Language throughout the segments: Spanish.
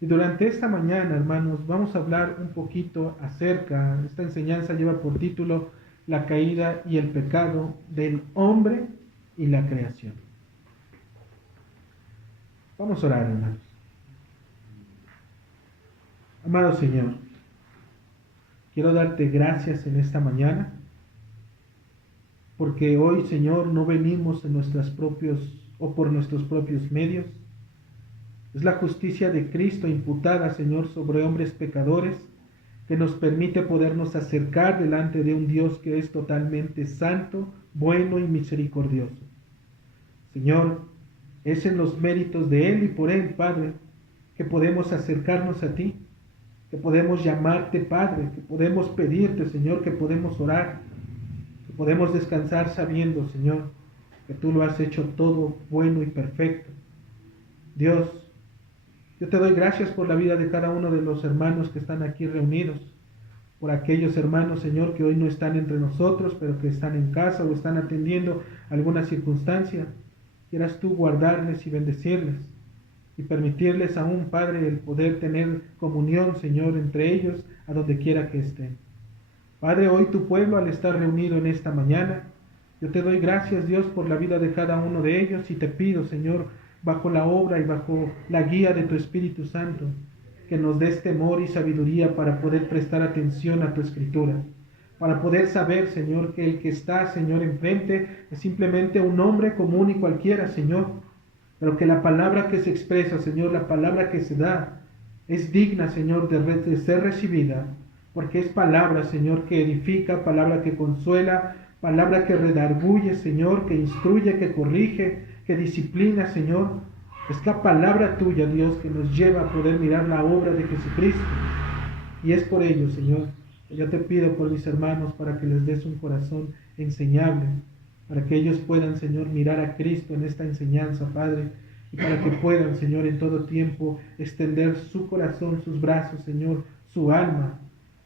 Y durante esta mañana, hermanos, vamos a hablar un poquito acerca, esta enseñanza lleva por título La caída y el pecado del hombre y la creación. Vamos a orar, hermanos. Amado Señor, quiero darte gracias en esta mañana, porque hoy, Señor, no venimos en por nuestros propios medios. Es la justicia de Cristo imputada, Señor, sobre hombres pecadores, que nos permite podernos acercar delante de un Dios que es totalmente santo, bueno y misericordioso. Señor, es en los méritos de Él y por Él, Padre, que podemos acercarnos a ti, que podemos llamarte Padre, que podemos pedirte, Señor, que podemos orar, que podemos descansar sabiendo, Señor, que tú lo has hecho todo bueno y perfecto. Dios, yo te doy gracias por la vida de cada uno de los hermanos que están aquí reunidos, por aquellos hermanos, Señor, que hoy no están entre nosotros, pero que están en casa o están atendiendo alguna circunstancia. Quieras tú guardarles y bendecirles y permitirles aún, Padre, el poder tener comunión, Señor, entre ellos, a donde quiera que estén. Padre, hoy tu pueblo, al estar reunido en esta mañana, yo te doy gracias, Dios, por la vida de cada uno de ellos y te pido, Señor, bajo la obra y bajo la guía de tu Espíritu Santo, que nos des temor y sabiduría para poder prestar atención a tu Escritura, para poder saber, Señor, que el que está, Señor, enfrente es simplemente un hombre común y cualquiera, Señor, pero que la palabra que se expresa, Señor, la palabra que se da, es digna, Señor, de ser recibida, porque es palabra, Señor, que edifica, palabra que consuela, palabra que redarguye, Señor, que instruye, que corrige, que disciplina, Señor. Es la palabra tuya, Dios, que nos lleva a poder mirar la obra de Jesucristo. Y es por ello, Señor, que yo te pido por mis hermanos para que les des un corazón enseñable, para que ellos puedan, Señor, mirar a Cristo en esta enseñanza, Padre, y para que puedan, Señor, en todo tiempo extender su corazón, sus brazos, Señor, su alma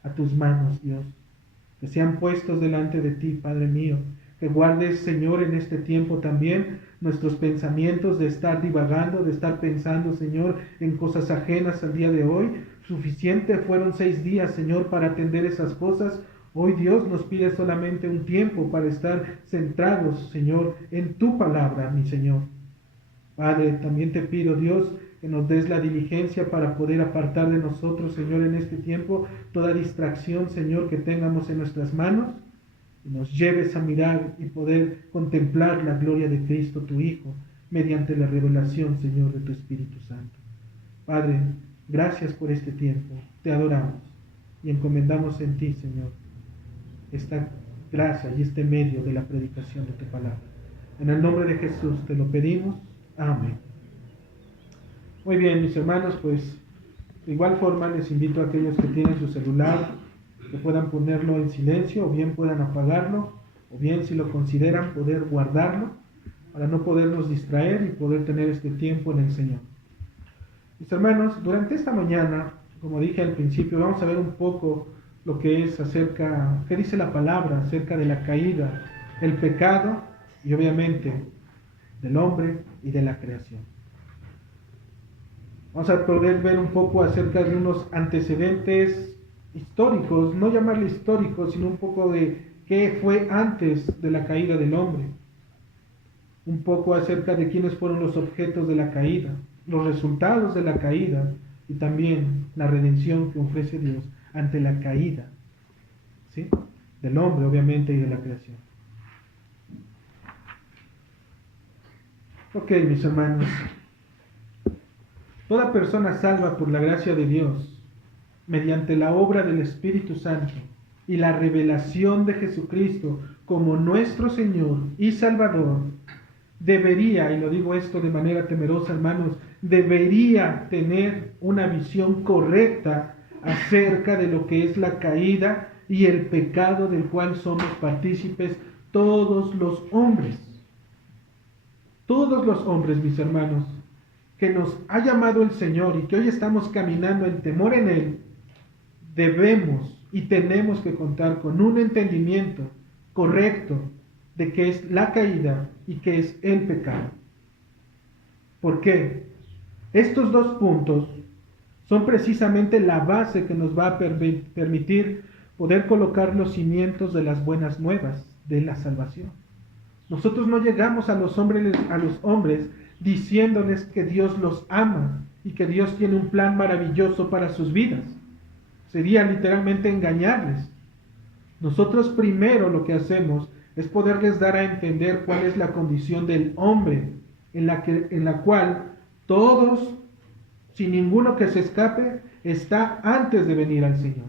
a tus manos, Dios. Que sean puestos delante de ti, Padre mío. Que guardes, Señor, en este tiempo también nuestros pensamientos de estar divagando, de estar pensando, Señor, en cosas ajenas al día de hoy. Suficiente fueron 6 días, Señor, para atender esas cosas. Hoy Dios nos pide solamente un tiempo para estar centrados, Señor, en tu palabra, mi Señor. Padre, también te pido, Dios, que nos des la diligencia para poder apartar de nosotros, Señor, en este tiempo, toda distracción, Señor, que tengamos en nuestras manos, y nos lleves a mirar y poder contemplar la gloria de Cristo, tu Hijo, mediante la revelación, Señor, de tu Espíritu Santo. Padre, gracias por este tiempo, te adoramos y encomendamos en ti, Señor, esta gracia y este medio de la predicación de tu palabra. En el nombre de Jesús te lo pedimos. Amén. Muy bien, mis hermanos, pues de igual forma les invito a aquellos que tienen su celular que puedan ponerlo en silencio o bien puedan apagarlo o bien, si lo consideran, poder guardarlo para no podernos distraer y poder tener este tiempo en el Señor. Mis hermanos, durante esta mañana, como dije al principio, vamos a ver un poco lo que es qué dice la palabra acerca de la caída, el pecado y obviamente del hombre y de la creación. Vamos a poder ver un poco acerca de unos antecedentes históricos, no llamarle históricos, sino un poco de qué fue antes de la caída del hombre. Un poco acerca de quiénes fueron los objetos de la caída, los resultados de la caída y también la redención que ofrece Dios ante la caída, ¿sí?, del hombre, obviamente, y de la creación. Ok, mis hermanos. Toda persona salva por la gracia de Dios, mediante la obra del Espíritu Santo y la revelación de Jesucristo como nuestro Señor y Salvador, debería, y lo digo esto de manera temerosa, hermanos, debería tener una visión correcta acerca de lo que es la caída y el pecado del cual somos partícipes todos los hombres. Todos los hombres, mis hermanos, que nos ha llamado el Señor y que hoy estamos caminando en temor en Él, debemos y tenemos que contar con un entendimiento correcto de qué es la caída y qué es el pecado. ¿Por qué? Estos dos puntos son precisamente la base que nos va a permitir poder colocar los cimientos de las buenas nuevas, de la salvación. Nosotros no llegamos a los hombres diciéndoles que Dios los ama y que Dios tiene un plan maravilloso para sus vidas. Sería literalmente engañarles. Nosotros primero lo que hacemos es poderles dar a entender cuál es la condición del hombre en la cual todos, sin ninguno que se escape, está antes de venir al Señor.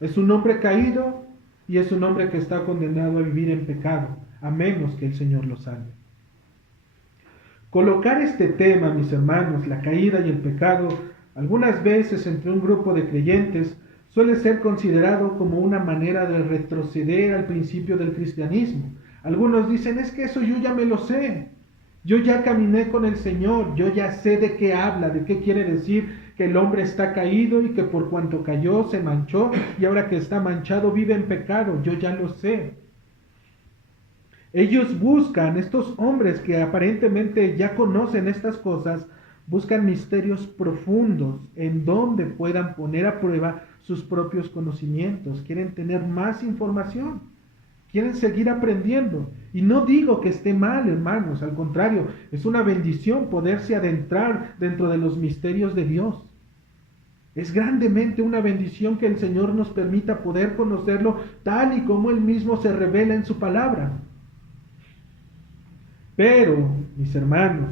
Es un hombre caído y es un hombre que está condenado a vivir en pecado, a menos que el Señor lo salve. Colocar este tema, mis hermanos, la caída y el pecado, algunas veces entre un grupo de creyentes, suele ser considerado como una manera de retroceder al principio del cristianismo. Algunos dicen, es que eso yo ya me lo sé. Yo ya caminé con el Señor, yo ya sé de qué habla, de qué quiere decir que el hombre está caído y que por cuanto cayó se manchó y ahora que está manchado vive en pecado, yo ya lo sé. Ellos buscan, estos hombres que aparentemente ya conocen estas cosas, buscan misterios profundos en donde puedan poner a prueba sus propios conocimientos, quieren tener más información. Quieren seguir aprendiendo. Y no digo que esté mal, hermanos. Al contrario, es una bendición poderse adentrar dentro de los misterios de Dios. Es grandemente una bendición que el Señor nos permita poder conocerlo tal y como Él mismo se revela en su palabra. Pero, mis hermanos,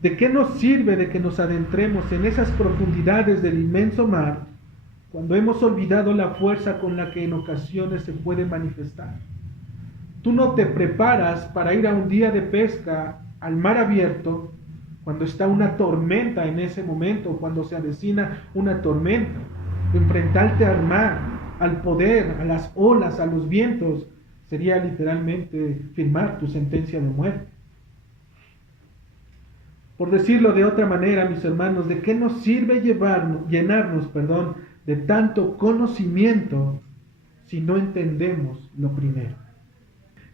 ¿de qué nos sirve de que nos adentremos en esas profundidades del inmenso mar cuando hemos olvidado la fuerza con la que en ocasiones se puede manifestar? Tú no te preparas para ir a un día de pesca al mar abierto cuando está una tormenta en ese momento, cuando se avecina una tormenta. Enfrentarte al mar, al poder, a las olas, a los vientos, sería literalmente firmar tu sentencia de muerte. Por decirlo de otra manera, mis hermanos, ¿de qué nos sirve llenarnos de tanto conocimiento si no entendemos lo primero?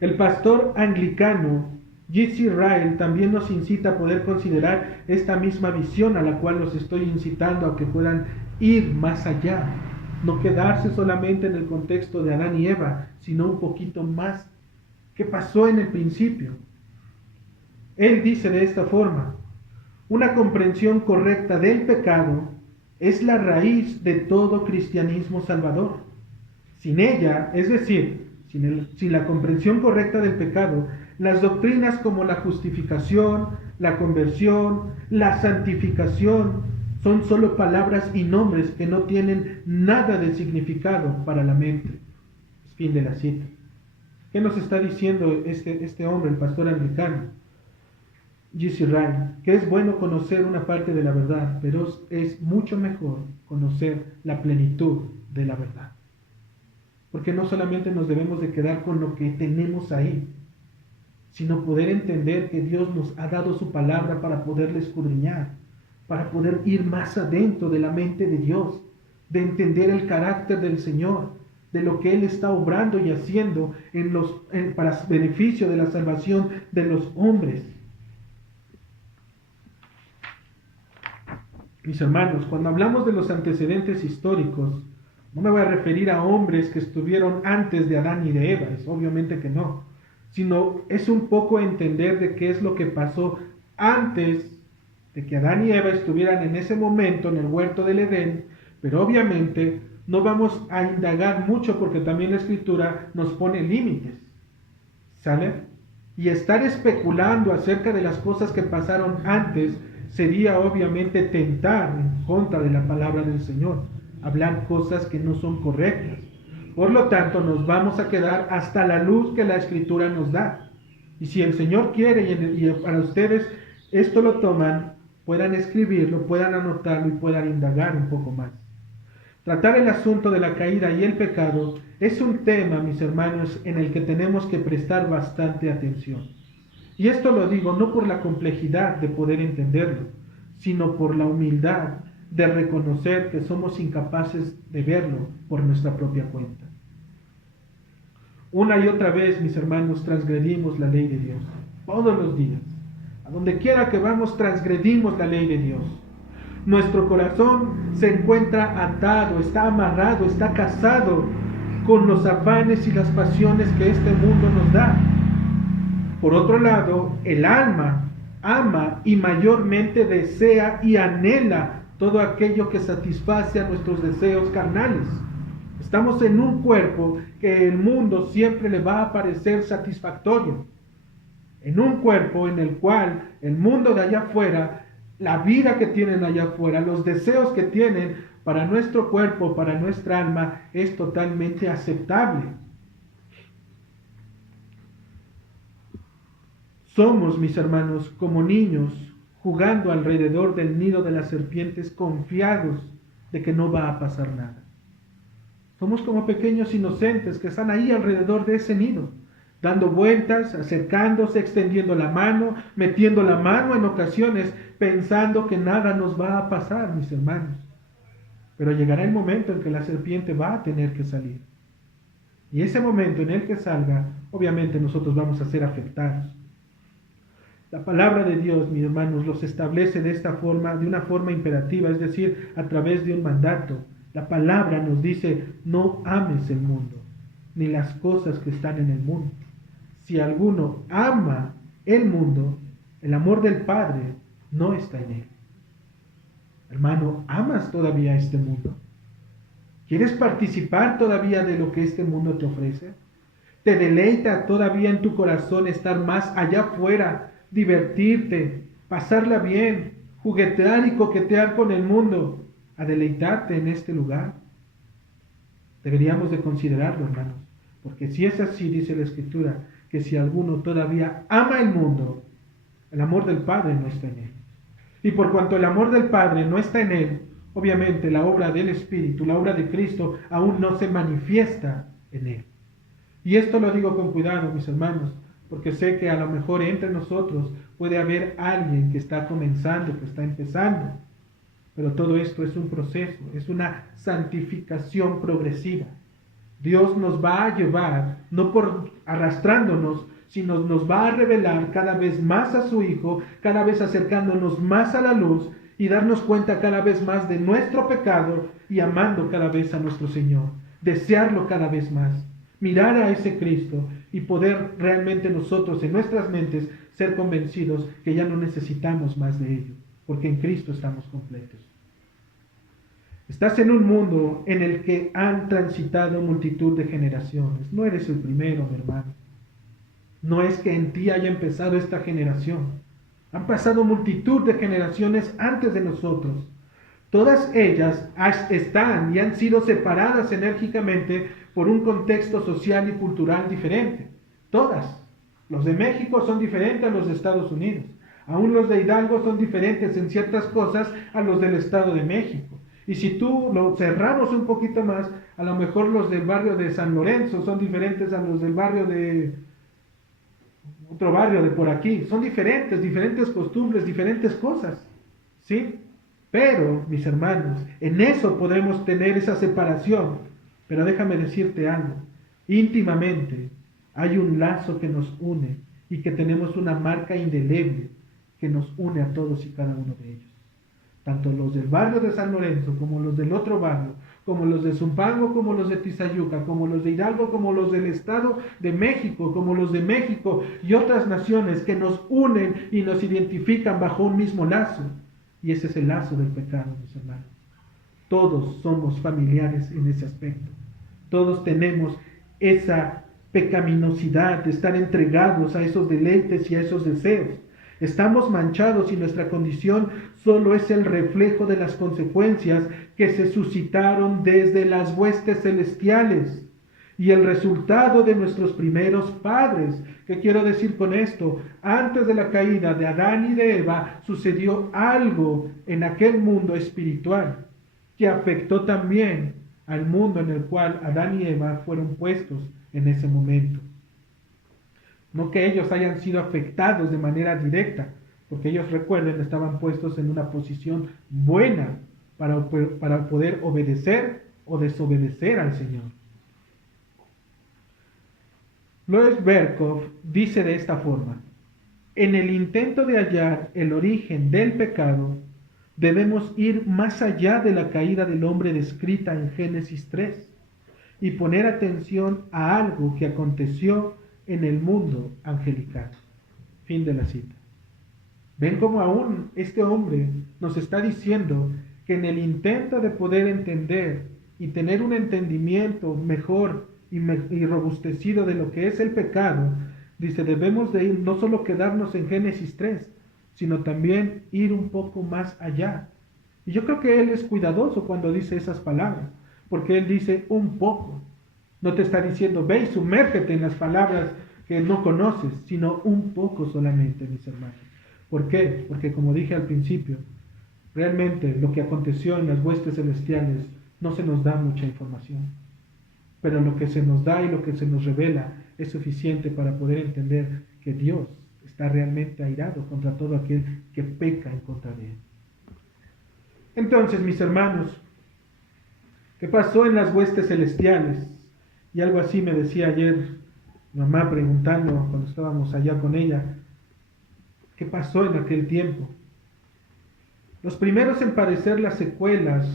El pastor anglicano J.C. Ryle también nos incita a poder considerar esta misma visión a la cual los estoy incitando a que puedan ir más allá, no quedarse solamente en el contexto de Adán y Eva, sino un poquito más. ¿Qué pasó en el principio? Él dice de esta forma: una comprensión correcta del pecado es la raíz de todo cristianismo salvador. Sin ella, es decir, sin la comprensión correcta del pecado, las doctrinas como la justificación, la conversión, la santificación, son solo palabras y nombres que no tienen nada de significado para la mente. Fin de la cita. ¿Qué nos está diciendo este hombre, el pastor anglicano? J.C. Ryle, que es bueno conocer una parte de la verdad, pero es mucho mejor conocer la plenitud de la verdad. Porque no solamente nos debemos de quedar con lo que tenemos ahí, sino poder entender que Dios nos ha dado su palabra para poderla escudriñar, para poder ir más adentro de la mente de Dios, de entender el carácter del Señor, de lo que Él está obrando y haciendo para beneficio de la salvación de los hombres. Mis hermanos, cuando hablamos de los antecedentes históricos, no me voy a referir a hombres que estuvieron antes de Adán y de Eva, es obviamente que no, sino es un poco entender de qué es lo que pasó antes de que Adán y Eva estuvieran en ese momento en el huerto del Edén, pero obviamente no vamos a indagar mucho porque también la Escritura nos pone límites, ¿sale? Y estar especulando acerca de las cosas que pasaron antes sería obviamente tentar en contra de la palabra del Señor, hablar cosas que no son correctas. Por lo tanto, nos vamos a quedar hasta la luz que la Escritura nos da. Y si el Señor quiere y para ustedes esto lo toman, puedan escribirlo, puedan anotarlo y puedan indagar un poco más. Tratar el asunto de la caída y el pecado es un tema, mis hermanos, en el que tenemos que prestar bastante atención. Y esto lo digo no por la complejidad de poder entenderlo, sino por la humildad de reconocer que somos incapaces de verlo por nuestra propia cuenta. Una y otra vez, mis hermanos, transgredimos la ley de Dios, todos los días. A donde quiera que vamos, transgredimos la ley de Dios. Nuestro corazón se encuentra atado, está amarrado, está casado con los afanes y las pasiones que este mundo nos da. Por otro lado, el alma ama y mayormente desea y anhela todo aquello que satisface a nuestros deseos carnales. Estamos en un cuerpo que el mundo siempre le va a parecer satisfactorio. En un cuerpo en el cual el mundo de allá afuera, la vida que tienen allá afuera, los deseos que tienen para nuestro cuerpo, para nuestra alma, es totalmente aceptable. Somos, mis hermanos, como niños jugando alrededor del nido de las serpientes, confiados de que no va a pasar nada. Somos como pequeños inocentes que están ahí alrededor de ese nido, dando vueltas, acercándose, extendiendo la mano, metiendo la mano en ocasiones, pensando que nada nos va a pasar, mis hermanos. Pero llegará el momento en que la serpiente va a tener que salir. Y ese momento en el que salga, obviamente nosotros vamos a ser afectados. La palabra de Dios, mis hermanos, los establece de esta forma, de una forma imperativa, es decir, a través de un mandato. La palabra nos dice, no ames el mundo, ni las cosas que están en el mundo. Si alguno ama el mundo, el amor del Padre no está en él. Hermano, ¿amas todavía este mundo? ¿Quieres participar todavía de lo que este mundo te ofrece? ¿Te deleita todavía en tu corazón estar más allá afuera, divertirte, pasarla bien, juguetear y coquetear con el mundo, a deleitarte en este lugar? Deberíamos de considerarlo, hermanos, porque si es así, dice la Escritura, que si alguno todavía ama el mundo, el amor del Padre no está en él. Y por cuanto el amor del Padre no está en él, obviamente la obra del Espíritu, la obra de Cristo, aún no se manifiesta en él. Y esto lo digo con cuidado, mis hermanos, porque sé que a lo mejor entre nosotros puede haber alguien que está comenzando, que está empezando. Pero todo esto es un proceso, es una santificación progresiva. Dios nos va a llevar, no por arrastrándonos, sino nos va a revelar cada vez más a su Hijo, cada vez acercándonos más a la luz y darnos cuenta cada vez más de nuestro pecado y amando cada vez a nuestro Señor, desearlo cada vez más, mirar a ese Cristo y poder realmente nosotros en nuestras mentes ser convencidos que ya no necesitamos más de ello, porque en Cristo estamos completos. Estás en un mundo en el que han transitado multitud de generaciones. No eres el primero, mi hermano. No es que en ti haya empezado esta generación. Han pasado multitud de generaciones antes de nosotros. Todas ellas están y han sido separadas enérgicamente por un contexto social y cultural diferente. Todas. Los de México son diferentes a los de Estados Unidos. Aún los de Hidalgo son diferentes en ciertas cosas a los del Estado de México. Y si tú lo cerramos un poquito más, a lo mejor los del barrio de San Lorenzo son diferentes a los del barrio de otro barrio de por aquí. Son diferentes costumbres, diferentes cosas. ¿Sí? Pero, mis hermanos, en eso podemos tener esa separación. Pero déjame decirte algo. Íntimamente hay un lazo que nos une y que tenemos una marca indeleble que nos une a todos y cada uno de ellos. Tanto los del barrio de San Lorenzo, como los del otro barrio, como los de Zumpango, como los de Tizayuca, como los de Hidalgo, como los del Estado de México, como los de México y otras naciones que nos unen y nos identifican bajo un mismo lazo. Y ese es el lazo del pecado, mis hermanos. Todos somos familiares en ese aspecto. Todos tenemos esa pecaminosidad de estar entregados a esos deleites y a esos deseos. Estamos manchados y nuestra condición solo es el reflejo de las consecuencias que se suscitaron desde las huestes celestiales y el resultado de nuestros primeros padres. ¿Qué quiero decir con esto? Antes de la caída de Adán y de Eva sucedió algo en aquel mundo espiritual que afectó también al mundo en el cual Adán y Eva fueron puestos en ese momento. No que ellos hayan sido afectados de manera directa, porque ellos, recuerden, estaban puestos en una posición buena para poder obedecer o desobedecer al Señor. Lois Berkhoff dice de esta forma: en el intento de hallar el origen del pecado, Debemos ir más allá de la caída del hombre descrita en Génesis 3 y poner atención a algo que aconteció en el mundo angelical. Fin de la cita. Ven cómo aún este hombre nos está diciendo que en el intento de poder entender y tener un entendimiento mejor y robustecido de lo que es el pecado, dice, debemos de ir, no solo quedarnos en Génesis 3, sino también ir un poco más allá. Y yo creo que él es cuidadoso cuando dice esas palabras, porque él dice un poco. No te está diciendo, ve y sumérgete en las palabras que no conoces, sino un poco solamente, mis hermanos. ¿Por qué? Porque como dije al principio, realmente lo que aconteció en las huestes celestiales no se nos da mucha información. Pero lo que se nos da y lo que se nos revela es suficiente para poder entender que Dios está realmente airado contra todo aquel que peca en contra de él. Entonces, mis hermanos, ¿qué pasó en las huestes celestiales? Y algo así me decía ayer mi mamá preguntando cuando estábamos allá con ella, ¿qué pasó en aquel tiempo? Los primeros en padecer las secuelas,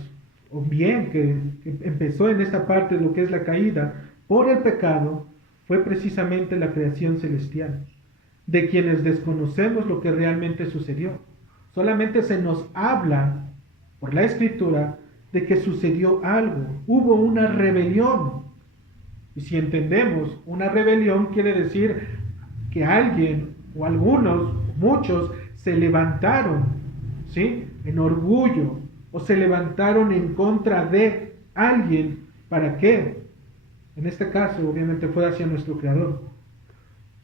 o bien que empezó en esta parte de lo que es la caída, por el pecado, fue precisamente la creación celestial, de quienes desconocemos lo que realmente sucedió. Solamente se nos habla por la Escritura de que sucedió algo, hubo una rebelión. Y si entendemos, una rebelión quiere decir que alguien o algunos, muchos, se levantaron, ¿sí?, en orgullo, o se levantaron en contra de alguien. ¿Para qué? En este caso, obviamente, fue hacia nuestro Creador.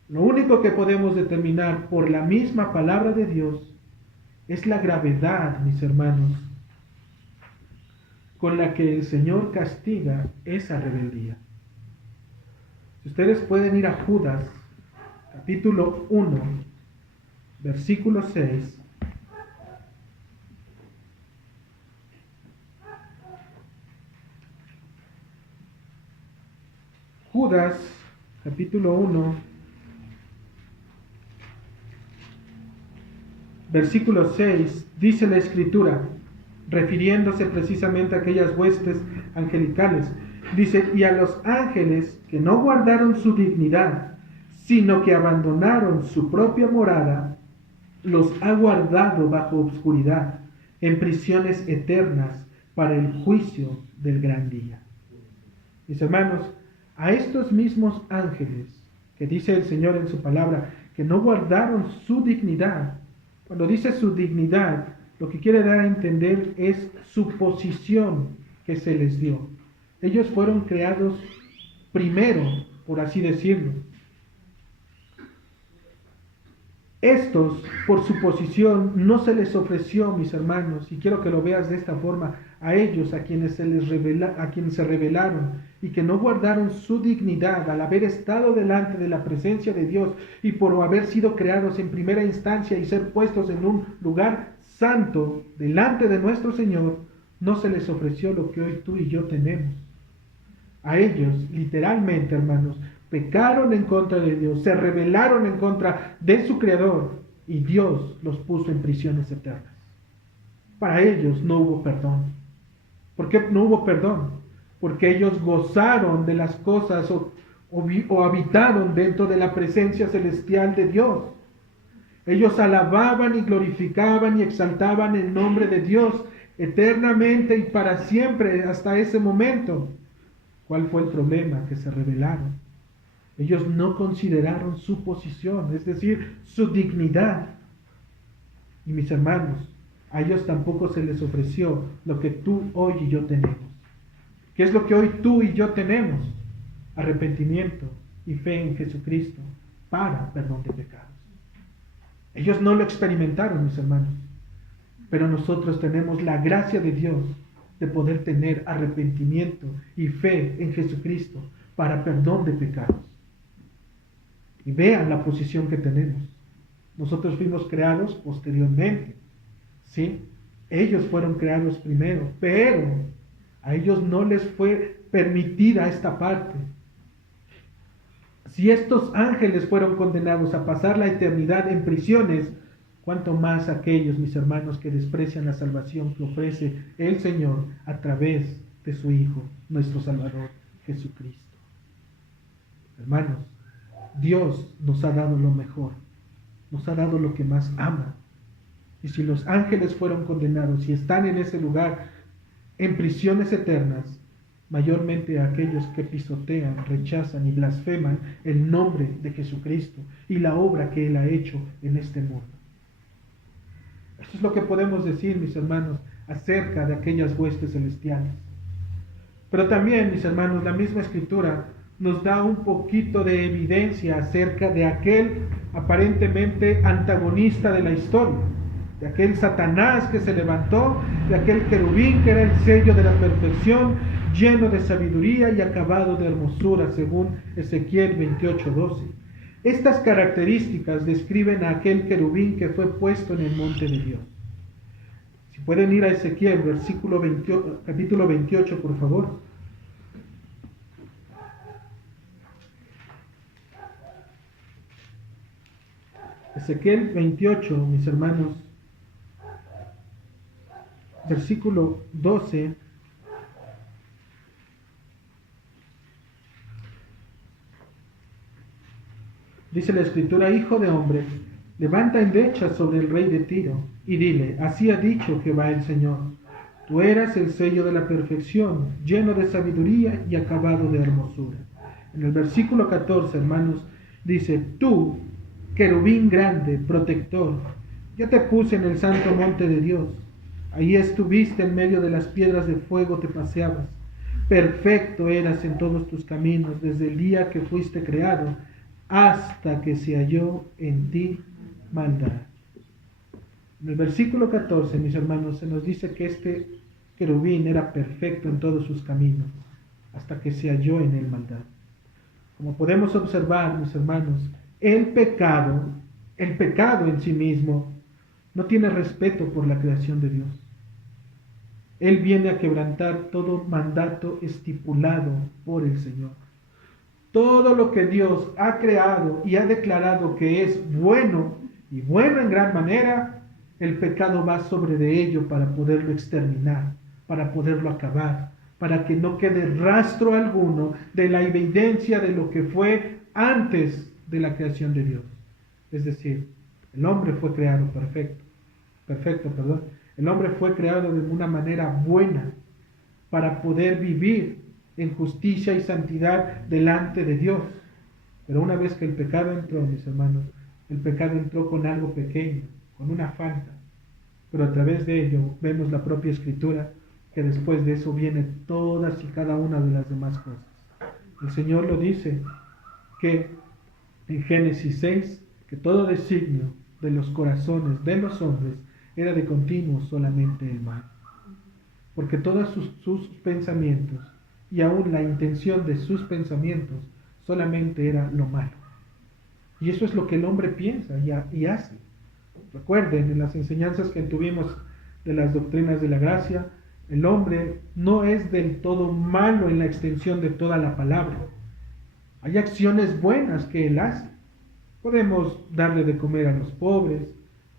Lo único que podemos determinar por la misma palabra de Dios es la gravedad, mis hermanos, con la que el Señor castiga esa rebeldía. Si ustedes pueden ir a Judas, capítulo 1, versículo 6. Judas, capítulo 1, versículo 6, dice la Escritura, refiriéndose precisamente a aquellas huestes angelicales, dice, y a los ángeles que no guardaron su dignidad, sino que abandonaron su propia morada, los ha guardado bajo obscuridad, en prisiones eternas, para el juicio del gran día. Mis hermanos, a estos mismos ángeles, que dice el Señor en su palabra, que no guardaron su dignidad, cuando dice su dignidad, lo que quiere dar a entender es su posición que se les dio. Ellos fueron creados primero, por así decirlo. Estos, por su posición, no se les ofreció, mis hermanos, y quiero que lo veas de esta forma, a ellos, a quienes se rebelaron y que no guardaron su dignidad al haber estado delante de la presencia de Dios y por haber sido creados en primera instancia y ser puestos en un lugar santo delante de nuestro Señor, no se les ofreció lo que hoy tú y yo tenemos. A ellos, literalmente, hermanos, pecaron en contra de Dios, se rebelaron en contra de su Creador y Dios los puso en prisiones eternas. Para ellos no hubo perdón. ¿Por qué no hubo perdón? Porque ellos gozaron de las cosas o habitaron dentro de la presencia celestial de Dios. Ellos alababan y glorificaban y exaltaban el nombre de Dios eternamente y para siempre hasta ese momento. ¿Cuál fue el problema? Que se rebelaron. Ellos no consideraron su posición, es decir, su dignidad. Y mis hermanos, a ellos tampoco se les ofreció lo que tú hoy y yo tenemos. ¿Qué es lo que hoy tú y yo tenemos? Arrepentimiento y fe en Jesucristo para perdón de pecados. Ellos no lo experimentaron, mis hermanos, pero nosotros tenemos la gracia de Dios de poder tener arrepentimiento y fe en Jesucristo para perdón de pecados. Y vean la posición que tenemos. Nosotros fuimos creados posteriormente, ¿sí? Ellos fueron creados primero, pero a ellos no les fue permitida esta parte. Si estos ángeles fueron condenados a pasar la eternidad en prisiones, cuanto más aquellos, mis hermanos, que desprecian la salvación que ofrece el Señor a través de su Hijo, nuestro Salvador, Jesucristo. Hermanos, Dios nos ha dado lo mejor, nos ha dado lo que más ama. Y si los ángeles fueron condenados y están en ese lugar, en prisiones eternas, mayormente aquellos que pisotean, rechazan y blasfeman el nombre de Jesucristo y la obra que Él ha hecho en este mundo. Esto es lo que podemos decir, mis hermanos, acerca de aquellas huestes celestiales. Pero también, mis hermanos, la misma Escritura nos da un poquito de evidencia acerca de aquel aparentemente antagonista de la historia, de aquel Satanás que se levantó, de aquel querubín que era el sello de la perfección, lleno de sabiduría y acabado de hermosura, según Ezequiel 28:12. Estas características describen a aquel querubín que fue puesto en el monte de Dios. Si pueden ir a Ezequiel, capítulo 28, por favor. Ezequiel 28, mis hermanos, versículo 12. Dice la Escritura: Hijo de hombre, levanta endechas sobre el rey de Tiro, y dile: así ha dicho Jehová el Señor, tú eras el sello de la perfección, lleno de sabiduría y acabado de hermosura. En el versículo 14, hermanos, dice: tú, querubín grande, protector, yo te puse en el santo monte de Dios. Ahí estuviste en medio de las piedras de fuego, te paseabas. Perfecto eras en todos tus caminos, desde el día que fuiste creado, hasta que se halló en ti maldad. En el versículo 14, mis hermanos, se nos dice que este querubín era perfecto en todos sus caminos, hasta que se halló en él maldad. Como podemos observar, mis hermanos, el pecado en sí mismo, no tiene respeto por la creación de Dios. Él viene a quebrantar todo mandato estipulado por el Señor. Todo lo que Dios ha creado y ha declarado que es bueno, y bueno en gran manera, el pecado va sobre de ello para poderlo exterminar, para poderlo acabar, para que no quede rastro alguno de la evidencia de lo que fue antes de la creación de Dios. Es decir, el hombre fue creado perfecto. El hombre fue creado de una manera buena para poder vivir en justicia y santidad delante de Dios. Pero una vez que el pecado entró, mis hermanos, el pecado entró con algo pequeño, con una falta. Pero a través de ello vemos la propia Escritura, que después de eso vienen todas y cada una de las demás cosas. El Señor lo dice, que en Génesis 6, que todo designio de los corazones de los hombres era de continuo solamente el mal. Porque todos sus pensamientos y aún la intención de sus pensamientos solamente era lo malo. Y eso es lo que el hombre piensa y hace. Recuerden, en las enseñanzas que tuvimos de las doctrinas de la gracia, el hombre no es del todo malo en la extensión de toda la palabra. Hay acciones buenas que él hace. Podemos darle de comer a los pobres,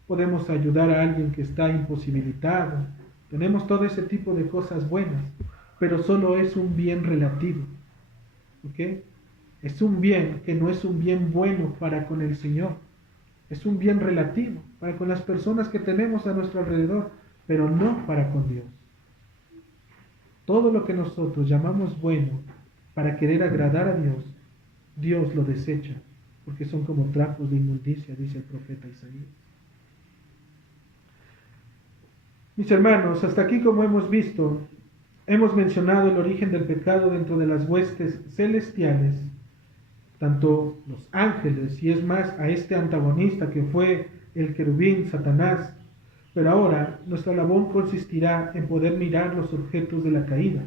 podemos ayudar a alguien que está imposibilitado, tenemos todo ese tipo de cosas buenas, pero solo es un bien relativo. ¿Ok? Es un bien que no es un bien bueno para con el Señor. Es un bien relativo para con las personas que tenemos a nuestro alrededor, pero no para con Dios. Todo lo que nosotros llamamos bueno para querer agradar a Dios, Dios lo desecha, porque son como trapos de inmundicia, dice el profeta Isaías. Mis hermanos, hasta aquí, como hemos visto, hemos mencionado el origen del pecado dentro de las huestes celestiales, tanto los ángeles, y es más a este antagonista que fue el querubín, Satanás. Pero ahora nuestra labor consistirá en poder mirar los objetos de la caída.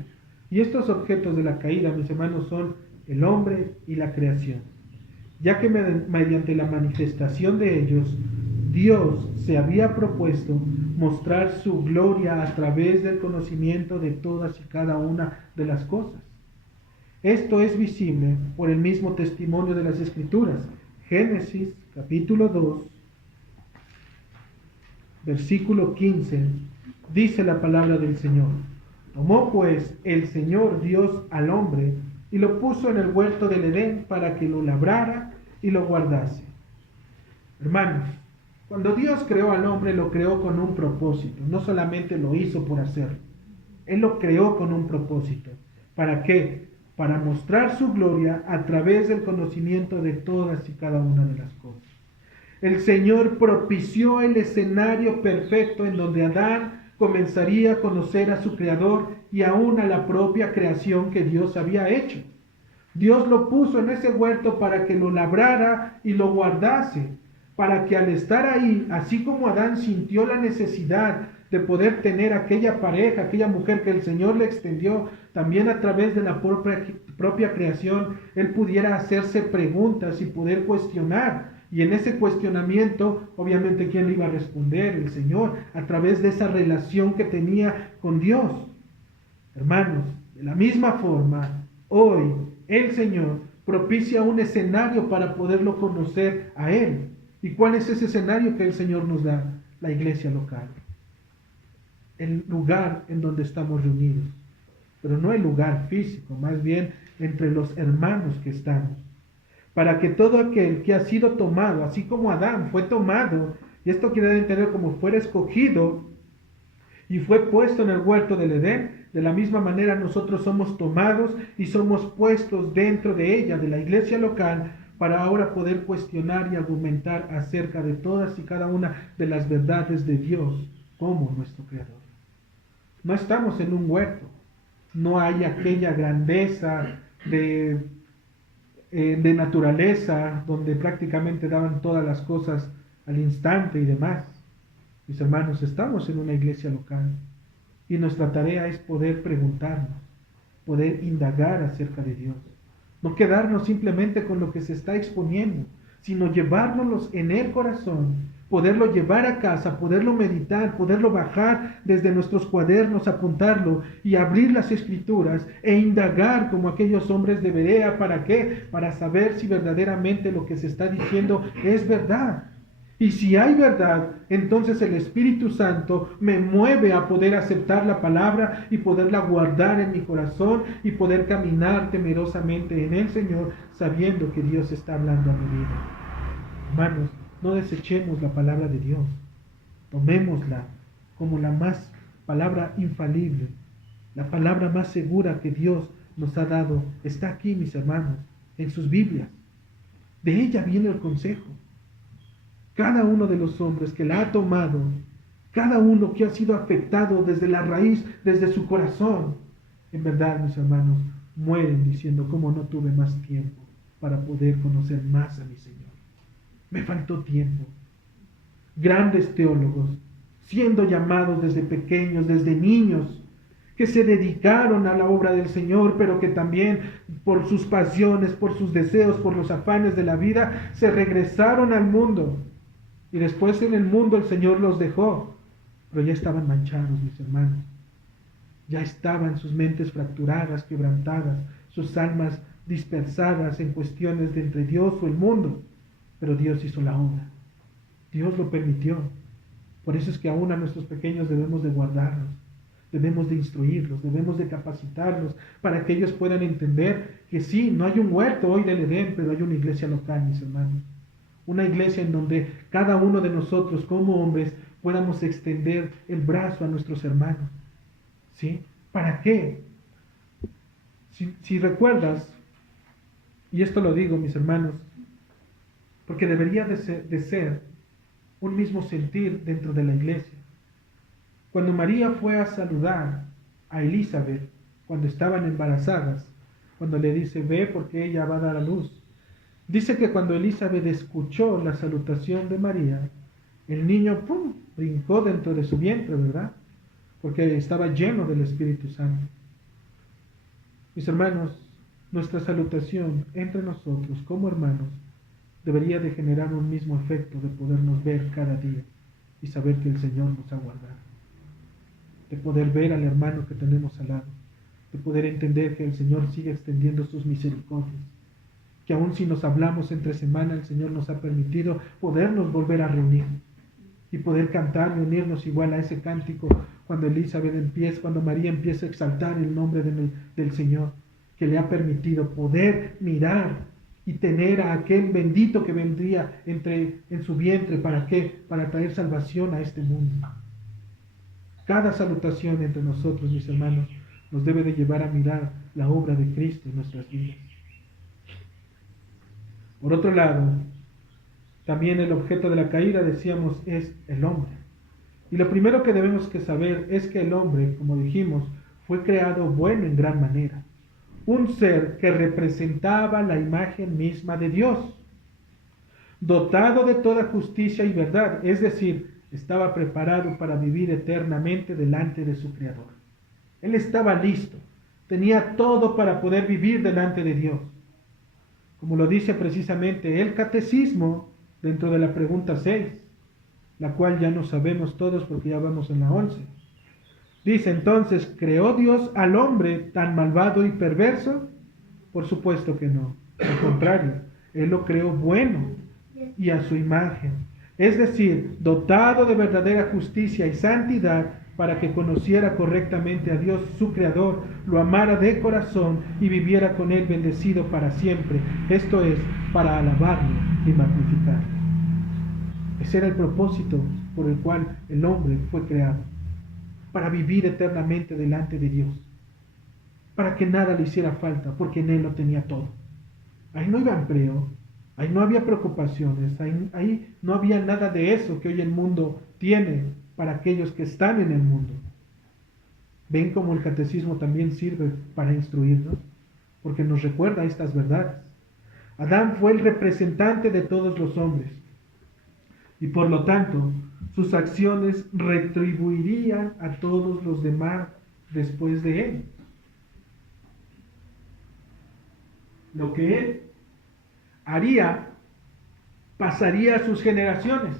Y estos objetos de la caída, mis hermanos, son el hombre y la creación. Ya que mediante la manifestación de ellos, Dios se había propuesto mostrar su gloria a través del conocimiento de todas y cada una de las cosas. Esto es visible por el mismo testimonio de las Escrituras. Génesis capítulo 2, versículo 15, dice la palabra del Señor: tomó pues el Señor Dios al hombre y lo puso en el huerto del Edén para que lo labrara y lo guardase. Hermanos, cuando Dios creó al hombre, lo creó con un propósito. No solamente lo hizo por hacerlo. Él lo creó con un propósito. ¿Para qué? Para mostrar su gloria a través del conocimiento de todas y cada una de las cosas. El Señor propició el escenario perfecto en donde Adán comenzaría a conocer a su Creador y aún a la propia creación que Dios había hecho. Dios lo puso en ese huerto para que lo labrara y lo guardase, para que al estar ahí, así como Adán sintió la necesidad de poder tener aquella pareja, aquella mujer que el Señor le extendió, también a través de la propia creación, él pudiera hacerse preguntas y poder cuestionar. Y en ese cuestionamiento, obviamente, ¿quién le iba a responder? El Señor, a través de esa relación que tenía con Dios. Hermanos, de la misma forma, hoy el Señor propicia un escenario para poderlo conocer a Él. ¿Y cuál es ese escenario que el Señor nos da? La iglesia local. El lugar en donde estamos reunidos. Pero no el lugar físico, más bien entre los hermanos que estamos. Para que todo aquel que ha sido tomado, así como Adán fue tomado, y esto quiere entender como fuera escogido y fue puesto en el huerto del Edén, de la misma manera nosotros somos tomados y somos puestos dentro de ella, de la iglesia local, para ahora poder cuestionar y argumentar acerca de todas y cada una de las verdades de Dios como nuestro Creador. No estamos en un huerto, no hay aquella grandeza de naturaleza donde prácticamente daban todas las cosas al instante y demás. Mis hermanos, estamos en una iglesia local y nuestra tarea es poder preguntarnos, poder indagar acerca de Dios. No quedarnos simplemente con lo que se está exponiendo, sino llevárnoslos en el corazón, poderlo llevar a casa, poderlo meditar, poderlo bajar desde nuestros cuadernos, apuntarlo y abrir las escrituras e indagar como aquellos hombres de Berea. ¿Para qué? Para saber si verdaderamente lo que se está diciendo es verdad. Y si hay verdad, entonces el Espíritu Santo me mueve a poder aceptar la palabra y poderla guardar en mi corazón y poder caminar temerosamente en el Señor, sabiendo que Dios está hablando a mi vida. Hermanos, no desechemos la palabra de Dios. Tomémosla como la más palabra infalible, la palabra más segura que Dios nos ha dado. Está aquí, mis hermanos, en sus Biblias. De ella viene el consejo. Cada uno de los hombres que la ha tomado, cada uno que ha sido afectado desde la raíz, desde su corazón, en verdad, mis hermanos, mueren diciendo: ¿cómo no tuve más tiempo para poder conocer más a mi Señor? Me faltó tiempo. Grandes teólogos, siendo llamados desde pequeños, desde niños, que se dedicaron a la obra del Señor, pero que también por sus pasiones, por sus deseos, por los afanes de la vida, se regresaron al mundo. Y después en el mundo el Señor los dejó, pero ya estaban manchados, mis hermanos. Ya estaban sus mentes fracturadas, quebrantadas, sus almas dispersadas en cuestiones de entre Dios o el mundo. Pero Dios hizo la obra. Dios lo permitió. Por eso es que aún a nuestros pequeños debemos de guardarlos, debemos de instruirlos, debemos de capacitarlos para que ellos puedan entender que sí, no hay un huerto hoy del Edén, pero hay una iglesia local, mis hermanos. Una iglesia en donde cada uno de nosotros como hombres podamos extender el brazo a nuestros hermanos. ¿Sí? ¿Para qué? Si recuerdas, y esto lo digo, mis hermanos, porque debería de ser un mismo sentir dentro de la iglesia. Cuando María fue a saludar a Elizabeth, cuando estaban embarazadas, cuando le dice: ve porque ella va a dar a luz. Dice que cuando Elizabeth escuchó la salutación de María, el niño brincó dentro de su vientre, ¿verdad? Porque estaba lleno del Espíritu Santo. Mis hermanos, nuestra salutación entre nosotros como hermanos debería de generar un mismo efecto de podernos ver cada día y saber que el Señor nos ha guardado. De poder ver al hermano que tenemos al lado, de poder entender que el Señor sigue extendiendo sus misericordias, que aun si nos hablamos entre semana, el Señor nos ha permitido podernos volver a reunir. y poder cantar y unirnos igual a ese cántico cuando María empieza a exaltar el nombre del Señor, que le ha permitido poder mirar y tener a aquel bendito que vendría en su vientre. ¿Para qué? Para traer salvación a este mundo. Cada salutación entre nosotros, mis hermanos, nos debe de llevar a mirar la obra de Cristo en nuestras vidas. Por otro lado, también el objeto de la caída, decíamos, es el hombre. Y lo primero que debemos que saber es que el hombre, como dijimos, fue creado bueno en gran manera. Un ser que representaba la imagen misma de Dios, dotado de toda justicia y verdad, es decir, estaba preparado para vivir eternamente delante de su Creador. Él estaba listo, tenía todo para poder vivir delante de Dios. Como lo dice precisamente el Catecismo dentro de la pregunta 6, la cual ya no sabemos todos porque ya vamos en la 11. Dice entonces, ¿creó Dios al hombre tan malvado y perverso? Por supuesto que no. Al contrario, Él lo creó bueno y a su imagen. Es decir, dotado de verdadera justicia y santidad para que conociera correctamente a Dios, su Creador, lo amara de corazón y viviera con Él bendecido para siempre. Esto es, para alabarlo y magnificarlo. Ese era el propósito por el cual el hombre fue creado, para vivir eternamente delante de Dios, para que nada le hiciera falta, porque en Él lo tenía todo. Ahí no iba empleo, ahí no había preocupaciones, ahí no había nada de eso que hoy el mundo tiene para aquellos que están en el mundo. ¿Ven cómo el catecismo también sirve para instruirnos? Porque nos recuerda estas verdades. Adán fue el representante de todos los hombres, y por lo tanto, sus acciones retribuirían a todos los demás después de él. Lo que él haría pasaría a sus generaciones.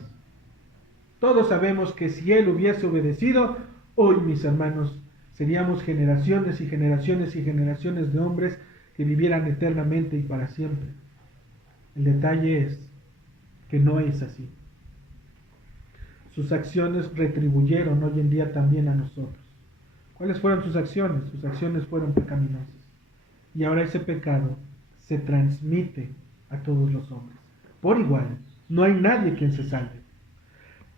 Todos sabemos que si él hubiese obedecido, hoy, mis hermanos, seríamos generaciones y generaciones y generaciones de hombres que vivieran eternamente y para siempre. El detalle es que no es así. Sus acciones retribuyeron hoy en día también a nosotros. ¿Cuáles fueron sus acciones? Sus acciones fueron pecaminosas. Y ahora ese pecado se transmite a todos los hombres. Por igual, no hay nadie quien se salve.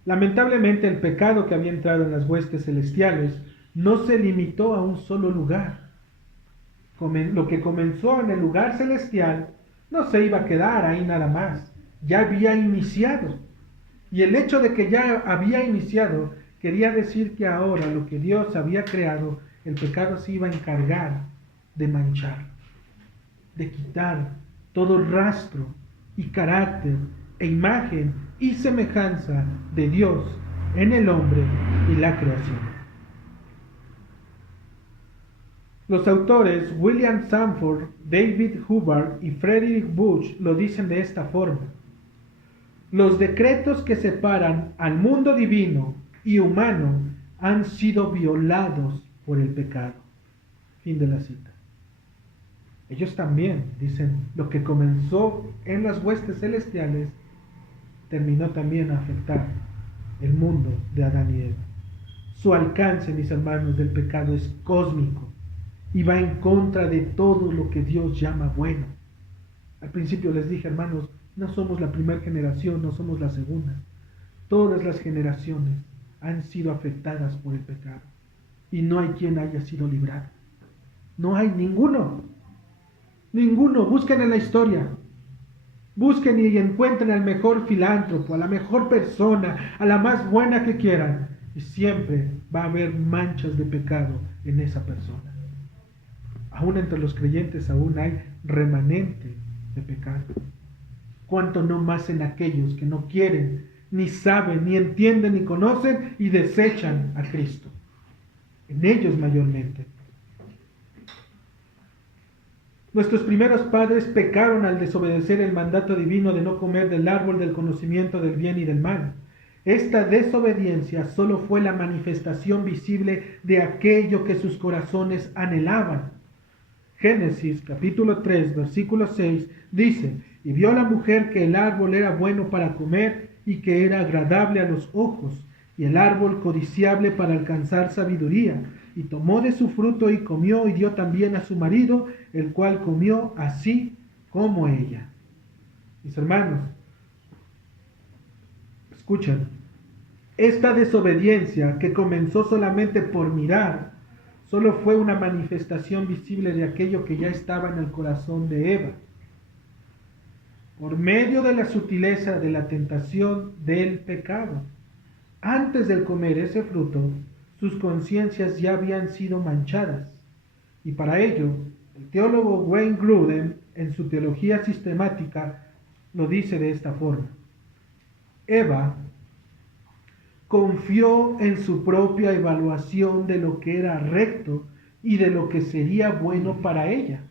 Lamentablemente, el pecado que había entrado en las huestes celestiales no se limitó a un solo lugar. Lo que comenzó en el lugar celestial no se iba a quedar ahí nada más. Ya había iniciado. Y el hecho de que ya había iniciado quería decir que ahora lo que Dios había creado, el pecado se iba a encargar de manchar, de quitar todo rastro y carácter e imagen y semejanza de Dios en el hombre y la creación. Los autores William Sanford, David Hubbard y Frederick Bush lo dicen de esta forma: los decretos que separan al mundo divino y humano han sido violados por el pecado. Fin de la cita. Ellos también dicen, lo que comenzó en las huestes celestiales terminó también a afectar el mundo de Adán y Eva. Su alcance, mis hermanos, del pecado es cósmico y va en contra de todo lo que Dios llama bueno. Al principio les dije, hermanos, no somos la primera generación, no somos la segunda. Todas las generaciones han sido afectadas por el pecado y no hay quien haya sido librado. No hay ninguno. Ninguno. Busquen en la historia. Busquen y encuentren al mejor filántropo, a la mejor persona, a la más buena que quieran. Y siempre va a haber manchas de pecado en esa persona. Aún entre los creyentes aún hay remanente de pecado. Cuánto no más en aquellos que no quieren, ni saben, ni entienden, ni conocen y desechan a Cristo. En ellos mayormente. Nuestros primeros padres pecaron al desobedecer el mandato divino de no comer del árbol del conocimiento del bien y del mal. Esta desobediencia solo fue la manifestación visible de aquello que sus corazones anhelaban. Génesis capítulo 3, versículo 6 dice: y vio la mujer que el árbol era bueno para comer y que era agradable a los ojos, y el árbol codiciable para alcanzar sabiduría. Y tomó de su fruto y comió, y dio también a su marido, el cual comió así como ella. Mis hermanos, escuchen, esta desobediencia que comenzó solamente por mirar, solo fue una manifestación visible de aquello que ya estaba en el corazón de Eva. Por medio de la sutileza de la tentación del pecado. Antes de comer ese fruto, sus conciencias ya habían sido manchadas. Y para ello, el teólogo Wayne Grudem, en su teología sistemática, lo dice de esta forma. Eva confió en su propia evaluación de lo que era recto y de lo que sería bueno para ella,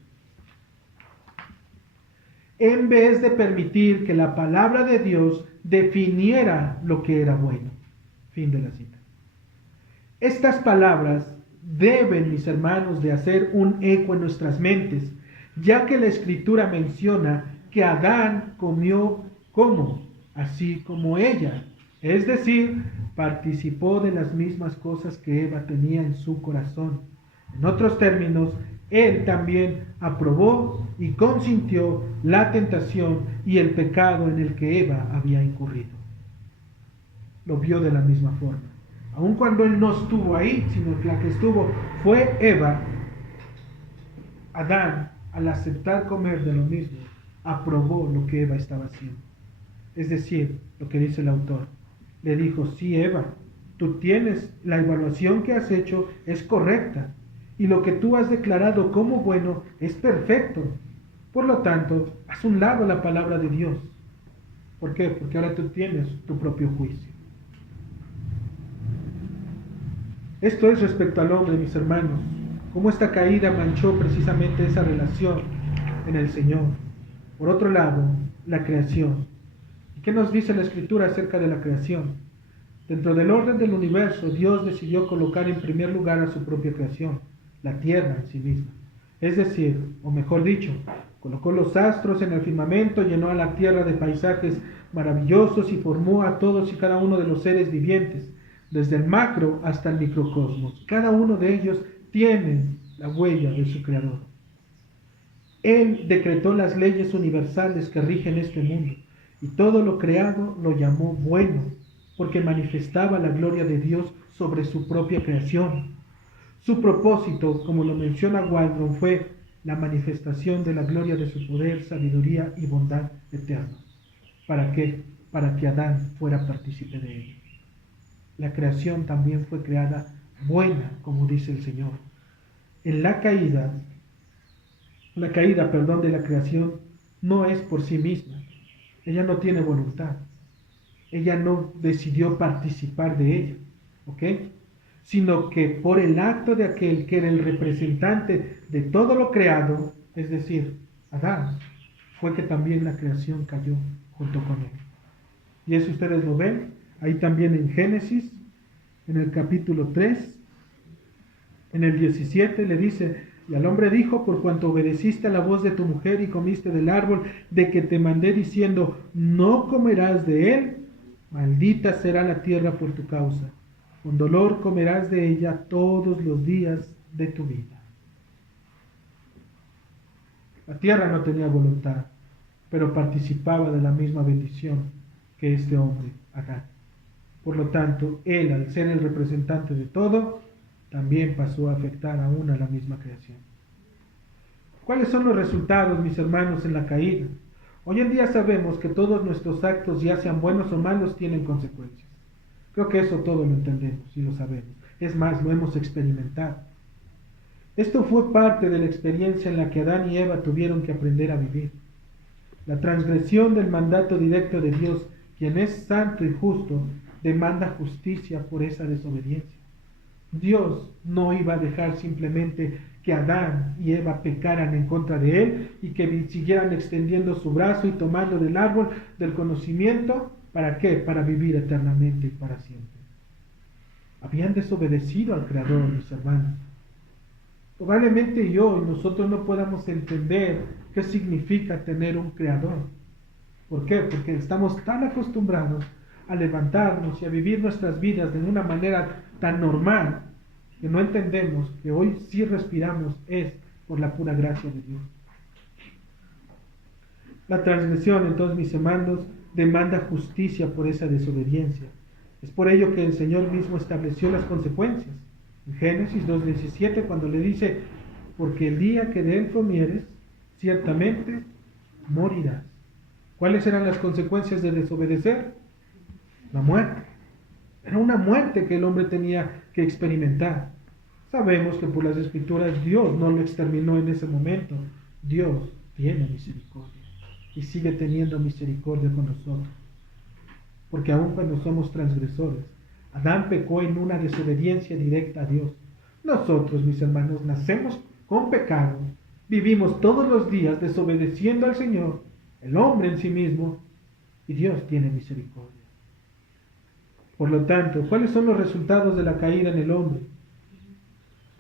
en vez de permitir que la palabra de Dios definiera lo que era bueno. Fin de la cita. Estas palabras deben, mis hermanos, de hacer un eco en nuestras mentes, ya que la Escritura menciona que Adán comió como, así como ella, es decir, participó de las mismas cosas que Eva tenía en su corazón. En otros términos, él también aprobó y consintió la tentación y el pecado en el que Eva había incurrido. Lo vio de la misma forma. Aun cuando él no estuvo ahí, sino que la que estuvo fue Eva, Adán, al aceptar comer de lo mismo, aprobó lo que Eva estaba haciendo. Es decir, lo que dice el autor, le dijo, sí, Eva, tú tienes, la evaluación que has hecho es correcta, y lo que tú has declarado como bueno es perfecto. Por lo tanto, haz un lado la palabra de Dios. ¿Por qué? Porque ahora tú tienes tu propio juicio. Esto es respecto al hombre, mis hermanos, cómo esta caída manchó precisamente esa relación en el Señor. Por otro lado, la creación. ¿Y qué nos dice la Escritura acerca de la creación? Dentro del orden del universo, Dios decidió colocar en primer lugar a su propia creación, la tierra en sí misma. Es decir, o mejor dicho, colocó los astros en el firmamento, llenó a la tierra de paisajes maravillosos y formó a todos y cada uno de los seres vivientes, desde el macro hasta el microcosmos. Cada uno de ellos tiene la huella de su creador. Él decretó las leyes universales que rigen este mundo, y todo lo creado lo llamó bueno, porque manifestaba la gloria de Dios sobre su propia creación. Su propósito, como lo menciona Waldron, fue la manifestación de la gloria de su poder, sabiduría y bondad eterna. ¿Para qué? Para que Adán fuera partícipe de ello. La creación también fue creada buena, como dice el Señor. En la caída de la creación no es por sí misma. Ella no tiene voluntad. Ella no decidió participar de ella, ¿ok? Sino que por el acto de aquel que era el representante de todo lo creado, es decir, Adán, fue que también la creación cayó junto con él. Y eso ustedes lo ven ahí también en Génesis, en el capítulo 3, en el 17 le dice, y al hombre dijo, por cuanto obedeciste a la voz de tu mujer y comiste del árbol de que te mandé diciendo, no comerás de él, maldita será la tierra por tu causa. Con dolor comerás de ella todos los días de tu vida. La tierra no tenía voluntad, pero participaba de la misma bendición que este hombre, Adán. Por lo tanto, él, al ser el representante de todo, también pasó a afectar aún a la misma creación. ¿Cuáles son los resultados, mis hermanos, en la caída? Hoy en día sabemos que todos nuestros actos, ya sean buenos o malos, tienen consecuencias. Creo que eso todo lo entendemos y lo sabemos. Es más, lo hemos experimentado. Esto fue parte de la experiencia en la que Adán y Eva tuvieron que aprender a vivir. La transgresión del mandato directo de Dios, quien es santo y justo, demanda justicia por esa desobediencia. Dios no iba a dejar simplemente que Adán y Eva pecaran en contra de él y que siguieran extendiendo su brazo y tomando del árbol del conocimiento. ¿Para qué? Para vivir eternamente y para siempre. Habían desobedecido al Creador, mis hermanos. Probablemente yo y nosotros no podamos entender qué significa tener un Creador. ¿Por qué? Porque estamos tan acostumbrados a levantarnos y a vivir nuestras vidas de una manera tan normal que no entendemos que hoy sí respiramos es por la pura gracia de Dios. La transgresión, entonces, mis hermanos, demanda justicia por esa desobediencia. Es por ello que el Señor mismo estableció las consecuencias. En Génesis 2:17, cuando le dice, porque el día que de él comieres, ciertamente morirás. ¿Cuáles eran las consecuencias de desobedecer? La muerte. Era una muerte que el hombre tenía que experimentar. Sabemos que por las Escrituras Dios no lo exterminó en ese momento. Dios tiene misericordia y sigue teniendo misericordia con nosotros. Porque aun cuando somos transgresores, Adán pecó en una desobediencia directa a Dios. Nosotros, mis hermanos, nacemos con pecado, vivimos todos los días desobedeciendo al Señor, el hombre en sí mismo, y Dios tiene misericordia. Por lo tanto, ¿cuáles son los resultados de la caída en el hombre?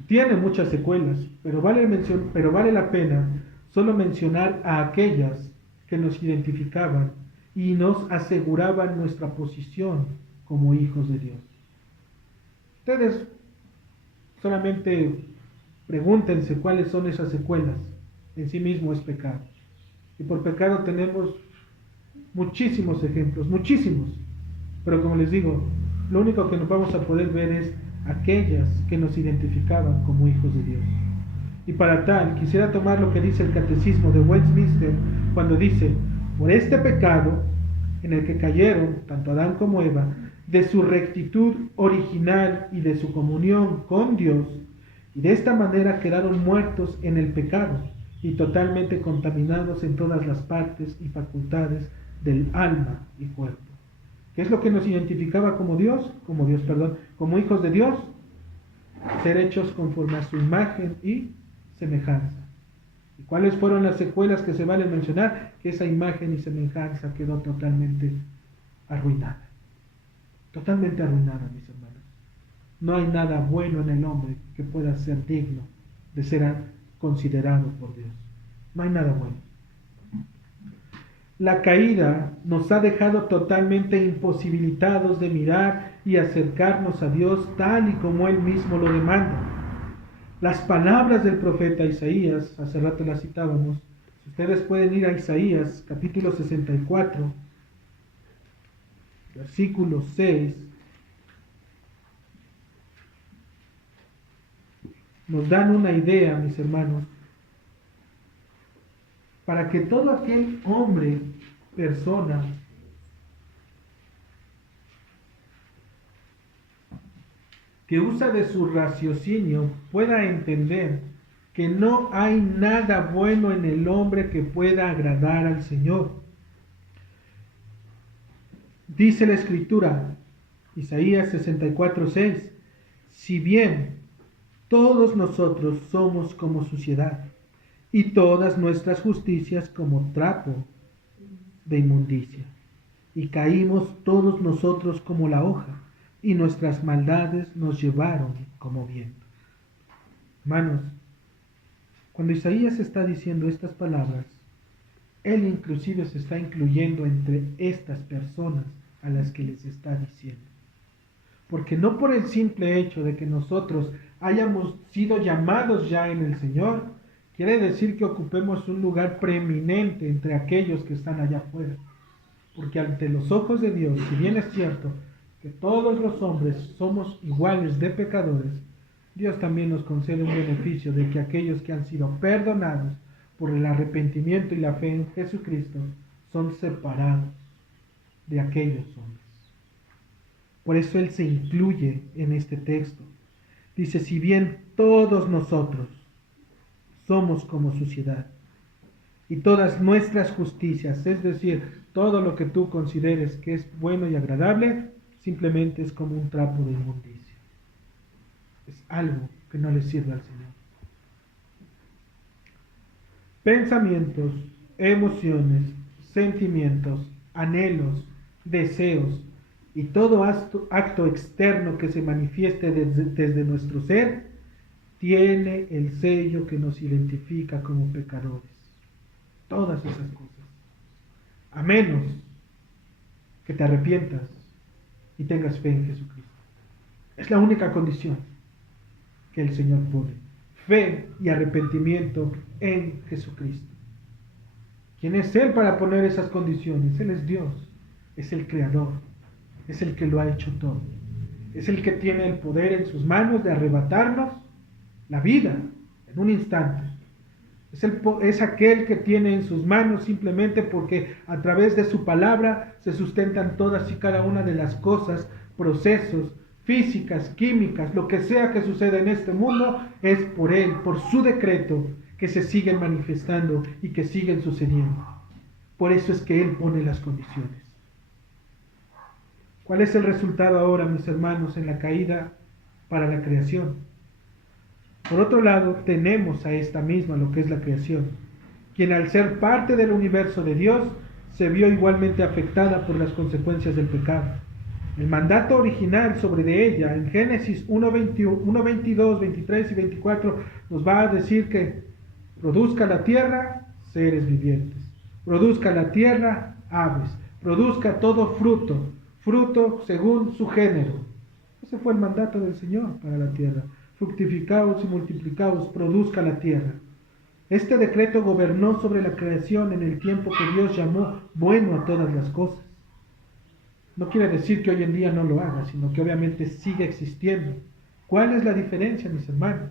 Tiene muchas secuelas, pero vale la pena solo mencionar a aquellas que nos identificaban y nos aseguraban nuestra posición como hijos de Dios. Ustedes solamente pregúntense cuáles son esas secuelas. En sí mismo es pecado. Y por pecado tenemos muchísimos ejemplos, muchísimos. Pero como les digo, lo único que nos vamos a poder ver es aquellas que nos identificaban como hijos de Dios. Y para tal, quisiera tomar lo que dice el Catecismo de Westminster cuando dice, por este pecado en el que cayeron tanto Adán como Eva, de su rectitud original y de su comunión con Dios, y de esta manera quedaron muertos en el pecado y totalmente contaminados en todas las partes y facultades del alma y cuerpo. ¿Qué es lo que nos identificaba como como hijos de Dios? Ser hechos conforme a su imagen y semejanza. ¿Y cuáles fueron las secuelas que se vale mencionar? Que esa imagen y semejanza quedó totalmente arruinada. Totalmente arruinada, mis hermanos. No hay nada bueno en el hombre que pueda ser digno de ser considerado por Dios. No hay nada bueno. La caída nos ha dejado totalmente imposibilitados de mirar y acercarnos a Dios tal y como Él mismo lo demanda. Las palabras del profeta Isaías, hace rato las citábamos, ustedes pueden ir a Isaías capítulo 64, versículo 6, nos dan una idea, mis hermanos, para que todo aquel hombre, persona, que usa de su raciocinio pueda entender que no hay nada bueno en el hombre que pueda agradar al Señor. Dice la Escritura, Isaías 64:6, si bien todos nosotros somos como suciedad, y todas nuestras justicias como trapo de inmundicia, y caímos todos nosotros como la hoja, y nuestras maldades nos llevaron como viento. Hermanos, cuando Isaías está diciendo estas palabras, él inclusive se está incluyendo entre estas personas a las que les está diciendo. Porque no por el simple hecho de que nosotros hayamos sido llamados ya en el Señor, quiere decir que ocupemos un lugar preeminente entre aquellos que están allá afuera. Porque ante los ojos de Dios, si bien es cierto que todos los hombres somos iguales de pecadores, Dios también nos concede un beneficio de que aquellos que han sido perdonados por el arrepentimiento y la fe en Jesucristo son separados de aquellos hombres. Por eso Él se incluye en este texto. Dice, si bien todos nosotros somos como suciedad, y todas nuestras justicias, es decir, todo lo que tú consideres que es bueno y agradable, simplemente es como un trapo de inmundicia. Es algo que no le sirve al Señor. Pensamientos, emociones, sentimientos, anhelos, deseos y todo acto externo que se manifieste desde nuestro ser tiene el sello que nos identifica como pecadores. Todas esas cosas. A menos que te arrepientas y tengas fe en Jesucristo. Es la única condición que el Señor pone. Fe y arrepentimiento en Jesucristo. ¿Quién es Él para poner esas condiciones? Él es Dios, es el Creador, es el que lo ha hecho todo. Es el que tiene el poder en sus manos de arrebatarnos la vida en un instante. Es aquel que tiene en sus manos simplemente porque a través de su palabra se sustentan todas y cada una de las cosas, procesos, físicas, químicas, lo que sea que suceda en este mundo, es por Él, por su decreto, que se siguen manifestando y que siguen sucediendo. Por eso es que Él pone las condiciones. ¿Cuál es el resultado ahora, mis hermanos, en la caída para la creación? Por otro lado, tenemos a esta misma, lo que es la creación, quien al ser parte del universo de Dios, se vio igualmente afectada por las consecuencias del pecado. El mandato original sobre de ella, en Génesis 1, 22, 23 y 24, nos va a decir que produzca la tierra seres vivientes, produzca la tierra aves, produzca todo fruto, fruto según su género. Ese fue el mandato del Señor para la tierra. Fructificaos y multiplicaos, produzca la tierra. Este decreto gobernó sobre la creación en el tiempo que Dios llamó bueno a todas las cosas. No quiere decir que hoy en día no lo haga, sino que obviamente sigue existiendo. ¿Cuál es la diferencia, mis hermanos?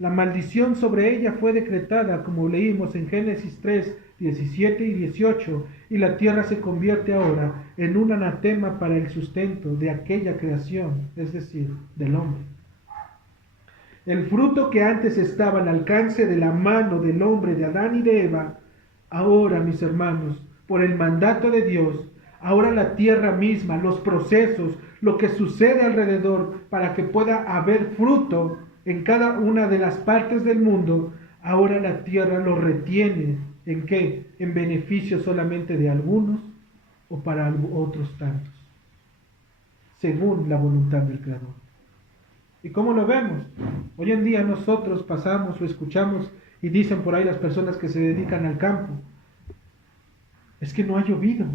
La maldición sobre ella fue decretada, como leímos en Génesis 3, 17 y 18, y la tierra se convierte ahora en un anatema para el sustento de aquella creación, es decir, del hombre. El fruto que antes estaba al alcance de la mano del hombre, de Adán y de Eva, ahora, mis hermanos, por el mandato de Dios, ahora la tierra misma, los procesos, lo que sucede alrededor para que pueda haber fruto en cada una de las partes del mundo, ahora la tierra lo retiene. ¿En qué? En beneficio solamente de algunos o para otros tantos, según la voluntad del Creador. ¿Y cómo lo vemos? Hoy en día nosotros pasamos o escuchamos y dicen por ahí las personas que se dedican al campo, es que no ha llovido.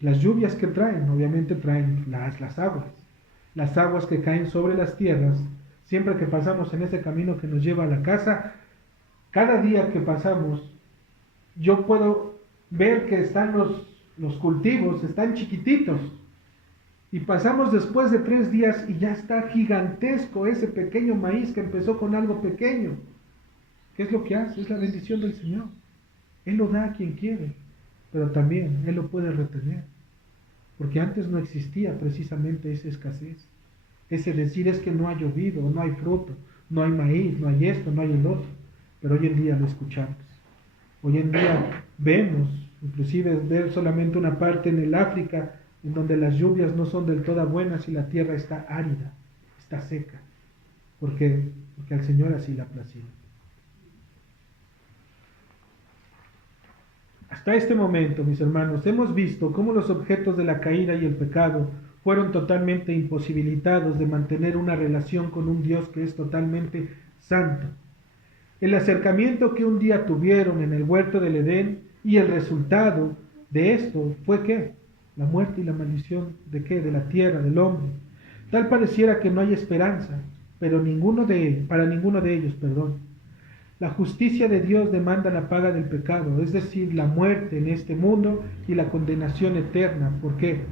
Las lluvias que traen, obviamente traen las aguas que caen sobre las tierras. Siempre que pasamos en ese camino que nos lleva a la casa, cada día que pasamos, yo puedo ver que están los cultivos, están chiquititos. Y pasamos después de 3 días y ya está gigantesco ese pequeño maíz que empezó con algo pequeño. ¿Qué es lo que hace? Es la bendición del Señor. Él lo da a quien quiere, pero también Él lo puede retener. Porque antes no existía precisamente esa escasez. Ese decir es que no ha llovido, no hay fruto, no hay maíz, no hay esto, no hay el otro. Pero hoy en día lo escuchamos. Hoy en día vemos, inclusive ver solamente una parte en el África, en donde las lluvias no son del todo buenas y la tierra está árida, está seca. ¿Por qué? Porque al Señor así le ha placido. Hasta este momento, mis hermanos, hemos visto cómo los objetos de la caída y el pecado fueron totalmente imposibilitados de mantener una relación con un Dios que es totalmente santo. El acercamiento que un día tuvieron en el huerto del Edén y el resultado de esto fue ¿qué? La muerte y la maldición ¿de qué? De la tierra, del hombre. Tal pareciera que no hay esperanza, pero para ninguno de ellos. La justicia de Dios demanda la paga del pecado, es decir, la muerte en este mundo y la condenación eterna. ¿Por qué?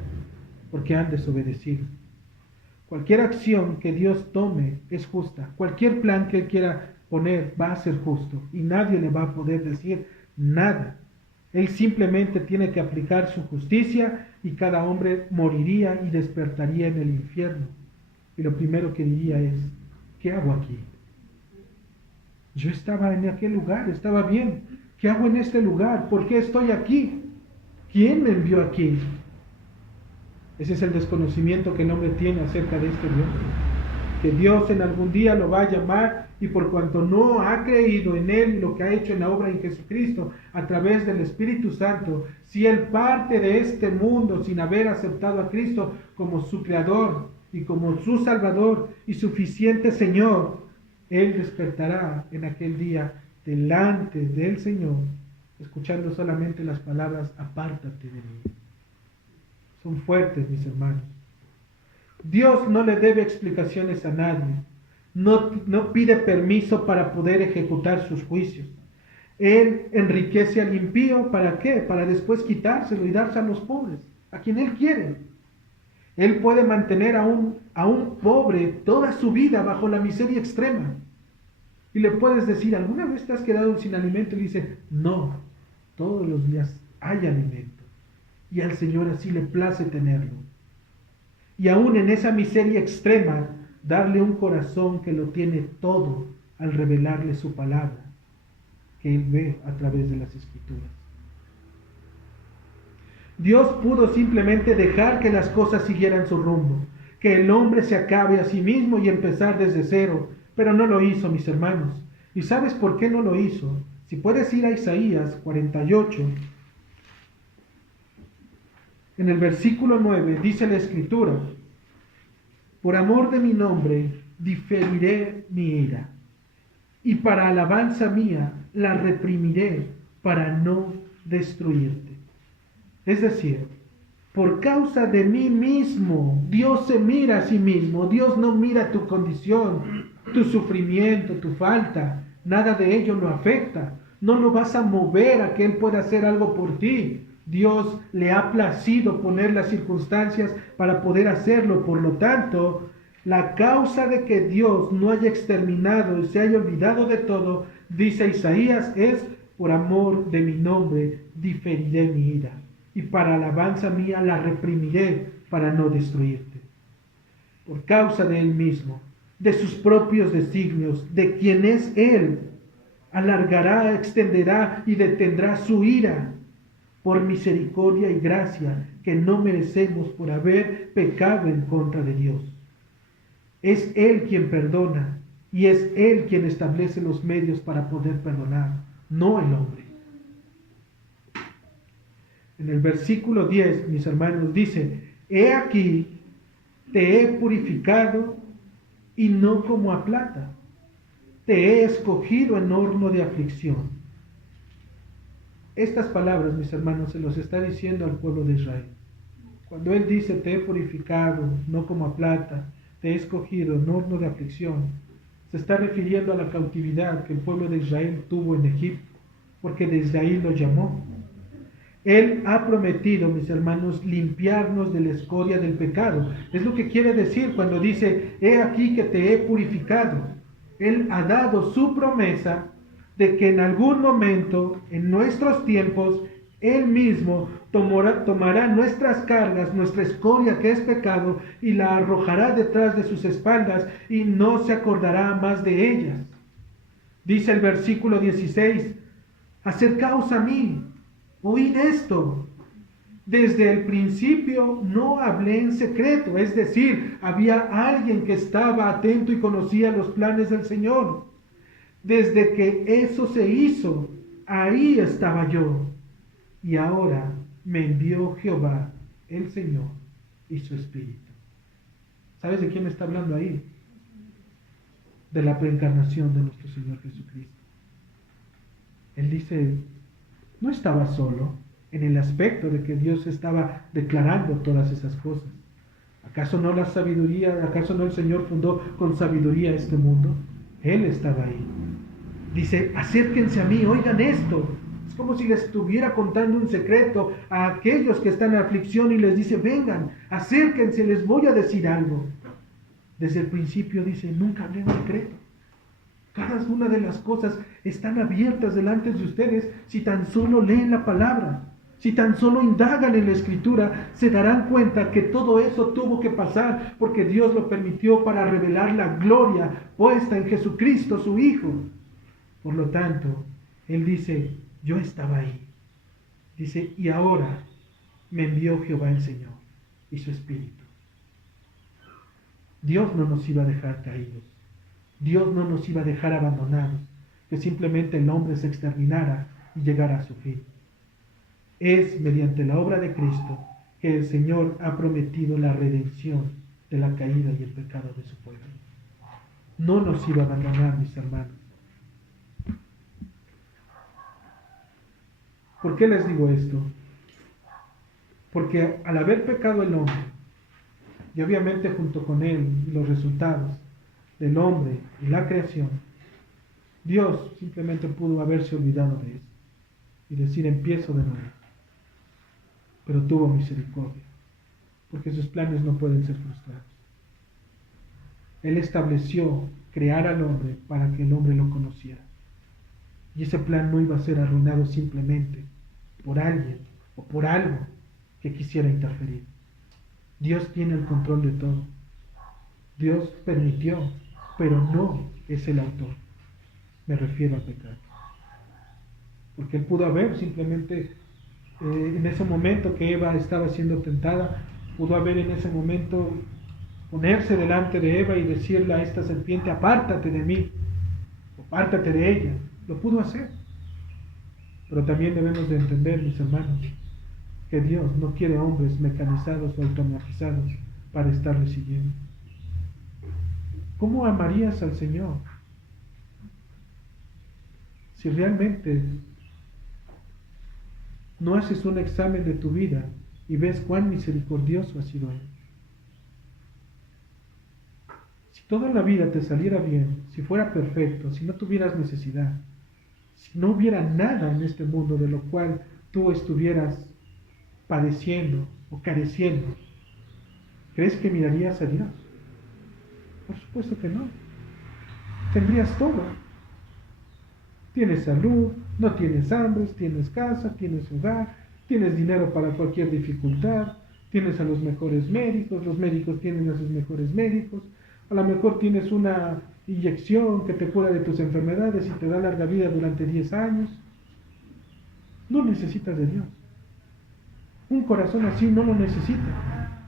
Porque han desobedecido. Cualquier acción que Dios tome es justa. Cualquier plan que Él quiera poner va a ser justo y nadie le va a poder decir nada. Él simplemente tiene que aplicar su justicia y cada hombre moriría y despertaría en el infierno. Y lo primero que diría es, ¿qué hago aquí? Yo estaba en aquel lugar, estaba bien. ¿Qué hago en este lugar? ¿Por qué estoy aquí? ¿Quién me envió aquí? Ese es el desconocimiento que el hombre tiene acerca de este Dios. Que Dios en algún día lo va a llamar y por cuanto no ha creído en Él, lo que ha hecho en la obra en Jesucristo a través del Espíritu Santo, si Él parte de este mundo sin haber aceptado a Cristo como su Creador y como su Salvador y suficiente Señor, Él despertará en aquel día delante del Señor, escuchando solamente las palabras, apártate de mí. son fuertes, mis hermanos. Dios no le debe explicaciones a nadie. No pide permiso para poder ejecutar sus juicios. Él enriquece al impío, ¿para qué? Para después quitárselo y darse a los pobres, a quien Él quiere. Él puede mantener a un pobre toda su vida bajo la miseria extrema. Y le puedes decir, ¿alguna vez te has quedado sin alimento? Y dice, no, todos los días hay alimento. Y al Señor así le place tenerlo. Y aún en esa miseria extrema, darle un corazón que lo tiene todo al revelarle su palabra, que Él ve a través de las Escrituras. Dios pudo simplemente dejar que las cosas siguieran su rumbo, que el hombre se acabe a sí mismo y empezar desde cero, pero no lo hizo, mis hermanos. ¿Y sabes por qué no lo hizo? Si puedes ir a Isaías 48, en el versículo 9 dice la Escritura, por amor de mi nombre diferiré mi ira, y para alabanza mía la reprimiré para no destruirte. Es decir, por causa de mí mismo, Dios se mira a sí mismo. Dios no mira tu condición, tu sufrimiento, tu falta. Nada de ello lo afecta. No lo vas a mover a que Él pueda hacer algo por ti. Dios le ha placido poner las circunstancias para poder hacerlo. Por lo tanto, la causa de que Dios no haya exterminado y se haya olvidado de todo, dice Isaías, es por amor de mi nombre diferiré mi ira. Y para alabanza mía la reprimiré para no destruirte. Por causa de Él mismo, de sus propios designios, de quien es Él, alargará, extenderá y detendrá su ira, por misericordia y gracia que no merecemos por haber pecado en contra de Dios. Es Él quien perdona y es Él quien establece los medios para poder perdonar, no el hombre. En el versículo 10, mis hermanos, dice, he aquí, te he purificado y no como a plata, te he escogido en horno de aflicción. Estas palabras, mis hermanos, se los está diciendo al pueblo de Israel. Cuando Él dice, te he purificado, no como a plata, te he escogido en horno de aflicción, se está refiriendo a la cautividad que el pueblo de Israel tuvo en Egipto, porque desde ahí lo llamó. Él ha prometido, mis hermanos, limpiarnos de la escoria del pecado. Es lo que quiere decir cuando dice, he aquí que te he purificado. Él ha dado su promesa de que en algún momento, en nuestros tiempos, Él mismo tomará nuestras cargas, nuestra escoria que es pecado, y la arrojará detrás de sus espaldas y no se acordará más de ellas. Dice el versículo 16, acercaos a mí. Oíd esto, desde el principio no hablé en secreto, es decir, había alguien que estaba atento y conocía los planes del Señor. Desde que eso se hizo, ahí estaba yo. Y ahora me envió Jehová, el Señor, y su Espíritu. ¿Sabes de quién está hablando ahí? De la preencarnación de nuestro Señor Jesucristo. Él dice, no estaba solo en el aspecto de que Dios estaba declarando todas esas cosas. ¿Acaso no la sabiduría, acaso no el Señor fundó con sabiduría este mundo? Él estaba ahí. Dice, acérquense a mí, oigan esto. Es como si les estuviera contando un secreto a aquellos que están en aflicción y les dice, vengan, acérquense, les voy a decir algo. Desde el principio dice, nunca hablé en secreto. Cada una de las cosas están abiertas delante de ustedes si tan solo leen la palabra, si tan solo indagan en la Escritura, se darán cuenta que todo eso tuvo que pasar porque Dios lo permitió para revelar la gloria puesta en Jesucristo, su Hijo. Por lo tanto, Él dice, yo estaba ahí. Dice, y ahora me envió Jehová el Señor y su Espíritu. Dios no nos iba a dejar caídos. Dios no nos iba a dejar abandonados, que simplemente el hombre se exterminara y llegara a su fin. Es mediante la obra de Cristo que el Señor ha prometido la redención de la caída y el pecado de su pueblo. No nos iba a abandonar, mis hermanos. ¿Por qué les digo esto? Porque al haber pecado el hombre, y obviamente junto con él los resultados del hombre y la creación, Dios simplemente pudo haberse olvidado de eso y decir empiezo de nuevo. Pero tuvo misericordia, porque sus planes no pueden ser frustrados. Él estableció crear al hombre para que el hombre lo conociera. Y ese plan no iba a ser arruinado simplemente por alguien o por algo que quisiera interferir. Dios tiene el control de todo. Dios permitió, pero no es el autor. Me refiero al pecado. Porque él pudo haber simplemente, en ese momento que Eva estaba siendo tentada, pudo haber en ese momento ponerse delante de Eva y decirle a esta serpiente, apártate de mí, apártate de ella. Lo pudo hacer. Pero también debemos de entender, mis hermanos, que Dios no quiere hombres mecanizados o automatizados para estarle siguiendo. ¿Cómo amarías al Señor si realmente no haces un examen de tu vida y ves cuán misericordioso ha sido Él? Si toda la vida te saliera bien, si fuera perfecto, si no tuvieras necesidad, si no hubiera nada en este mundo de lo cual tú estuvieras padeciendo o careciendo, ¿crees que mirarías a Dios? Por supuesto que no. Tendrías todo. Tienes salud, no tienes hambre, tienes casa, tienes hogar, tienes dinero para cualquier dificultad, tienes a los mejores médicos, los médicos tienen a sus mejores médicos, a lo mejor tienes una inyección que te cura de tus enfermedades y te da larga vida durante 10 años. No necesitas de Dios. Un corazón así no lo necesita.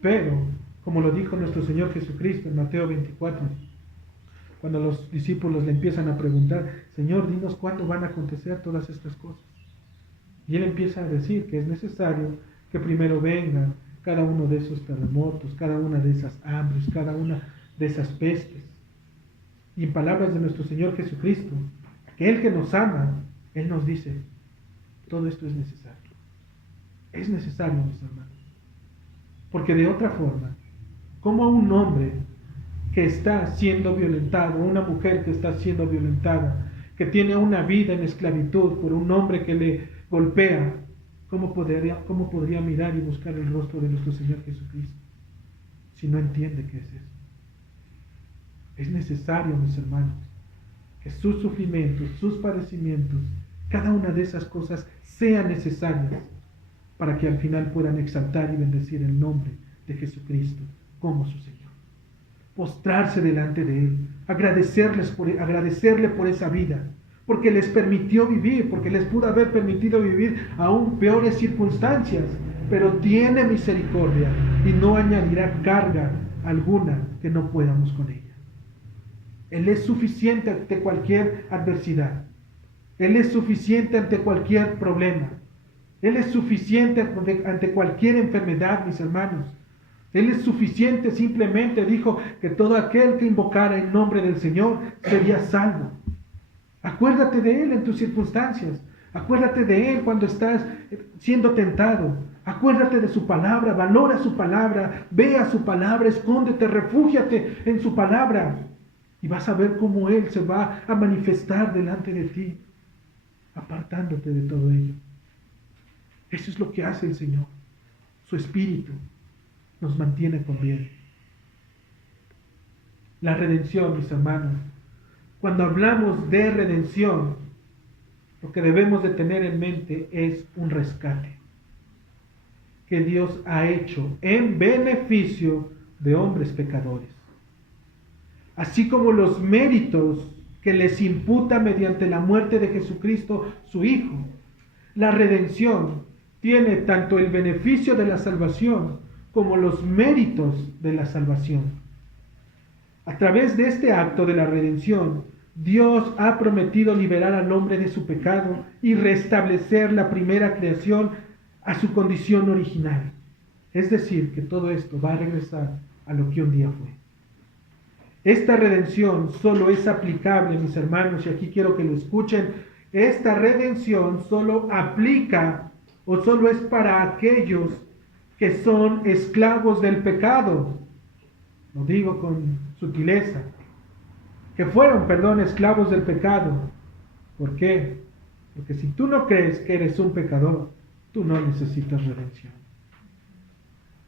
Pero, como lo dijo nuestro Señor Jesucristo en Mateo 24, cuando los discípulos le empiezan a preguntar, Señor, dinos cuándo van a acontecer todas estas cosas. Y Él empieza a decir que es necesario que primero vengan cada uno de esos terremotos, cada una de esas hambres, cada una de esas pestes. Y en palabras de nuestro Señor Jesucristo, aquel que nos ama, Él nos dice, todo esto es necesario. Es necesario, mis hermanos. Porque de otra forma, ¿cómo a un hombre que está siendo violentado, una mujer que está siendo violentada, que tiene una vida en esclavitud por un hombre que le golpea, ¿cómo podría mirar y buscar el rostro de nuestro Señor Jesucristo si no entiende qué es eso? Es necesario, mis hermanos, que sus sufrimientos, sus padecimientos, cada una de esas cosas sean necesarias para que al final puedan exaltar y bendecir el nombre de Jesucristo como su Señor. Postrarse delante de Él, agradecerle por esa vida, porque les permitió vivir, porque les pudo haber permitido vivir aún peores circunstancias, pero tiene misericordia y no añadirá carga alguna que no podamos con ella. Él es suficiente ante cualquier adversidad. Él es suficiente ante cualquier problema. Él es suficiente ante cualquier enfermedad, mis hermanos. Él es suficiente, simplemente dijo que todo aquel que invocara el nombre del Señor sería salvo. Acuérdate de Él en tus circunstancias. Acuérdate de Él cuando estás siendo tentado. Acuérdate de su palabra, valora su palabra, vea su palabra, escóndete, refúgiate en su palabra. Y vas a ver cómo Él se va a manifestar delante de ti, apartándote de todo ello. Eso es lo que hace el Señor. Su Espíritu nos mantiene con bien. La redención, mis hermanos. Cuando hablamos de redención, lo que debemos de tener en mente es un rescate que Dios ha hecho en beneficio de hombres pecadores. Así como los méritos que les imputa mediante la muerte de Jesucristo, su Hijo. La redención tiene tanto el beneficio de la salvación como los méritos de la salvación. A través de este acto de la redención, Dios ha prometido liberar al hombre de su pecado y restablecer la primera creación a su condición original. Es decir, que todo esto va a regresar a lo que un día fue. Esta redención solo es aplicable, mis hermanos, y aquí quiero que lo escuchen, esta redención solo aplica ¿O solo es para aquellos que son esclavos del pecado? Lo digo con sutileza. Que fueron, esclavos del pecado. ¿Por qué? Porque si tú no crees que eres un pecador, tú no necesitas redención.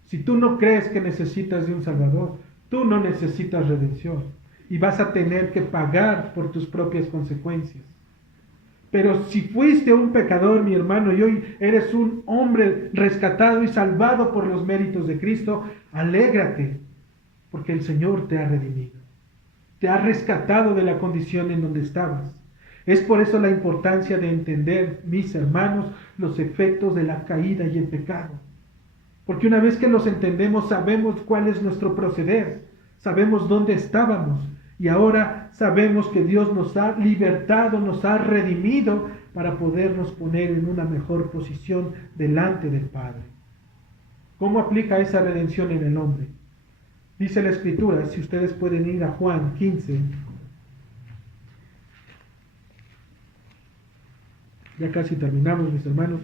Si tú no crees que necesitas de un Salvador, tú no necesitas redención. Y vas a tener que pagar por tus propias consecuencias. Pero si fuiste un pecador, mi hermano, y hoy eres un hombre rescatado y salvado por los méritos de Cristo, alégrate, porque el Señor te ha redimido. Te ha rescatado de la condición en donde estabas. Es por eso la importancia de entender, mis hermanos, los efectos de la caída y el pecado. Porque una vez que los entendemos, sabemos cuál es nuestro proceder, sabemos dónde estábamos, y ahora sabemos que Dios nos ha libertado, nos ha redimido para podernos poner en una mejor posición delante del Padre. ¿Cómo aplica esa redención en el hombre? Dice la Escritura, si ustedes pueden ir a Juan 15. Ya casi terminamos, mis hermanos.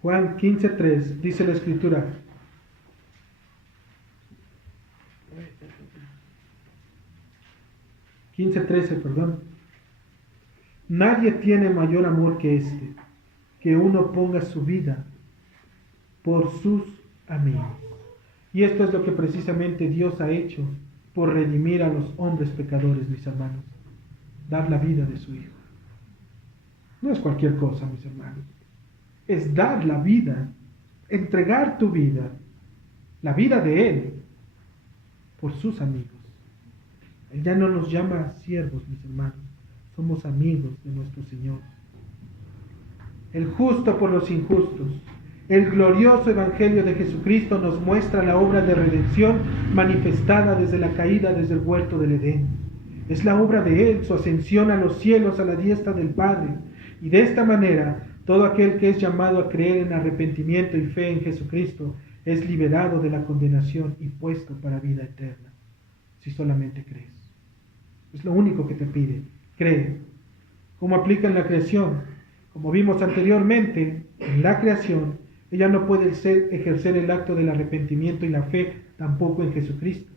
Juan 15:3, dice la Escritura. Nadie tiene mayor amor que este, que uno ponga su vida por sus amigos. Y esto es lo que precisamente Dios ha hecho por redimir a los hombres pecadores, mis hermanos. Dar la vida de su Hijo. No es cualquier cosa, mis hermanos. Es dar la vida, entregar tu vida, la vida de Él, por sus amigos. Él ya no nos llama siervos, mis hermanos. Somos amigos de nuestro Señor. El justo por los injustos. El glorioso Evangelio de Jesucristo nos muestra la obra de redención manifestada desde la caída desde el huerto del Edén. Es la obra de Él, su ascensión a los cielos a la diestra del Padre. Y de esta manera, todo aquel que es llamado a creer en arrepentimiento y fe en Jesucristo es liberado de la condenación y puesto para vida eterna, si solamente crees. Es lo único que te pide, cree. ¿Cómo aplica en la creación? Como vimos anteriormente, en la creación, ella no puede ejercer el acto del arrepentimiento y la fe tampoco en Jesucristo.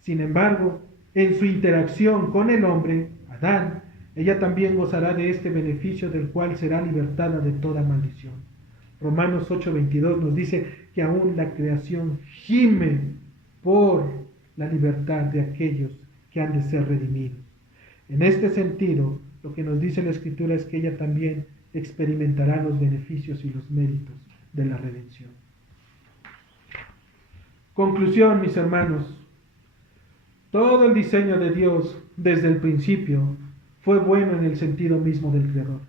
Sin embargo, en su interacción con el hombre, Adán, ella también gozará de este beneficio del cual será libertada de toda maldición. Romanos 8:22 nos dice que aún la creación gime por la libertad de aquellos que han de ser redimidos. En este sentido, lo que nos dice la Escritura es que ella también experimentará los beneficios y los méritos de la redención. Conclusión, mis hermanos. Todo el diseño de Dios desde el principio fue bueno en el sentido mismo del Creador.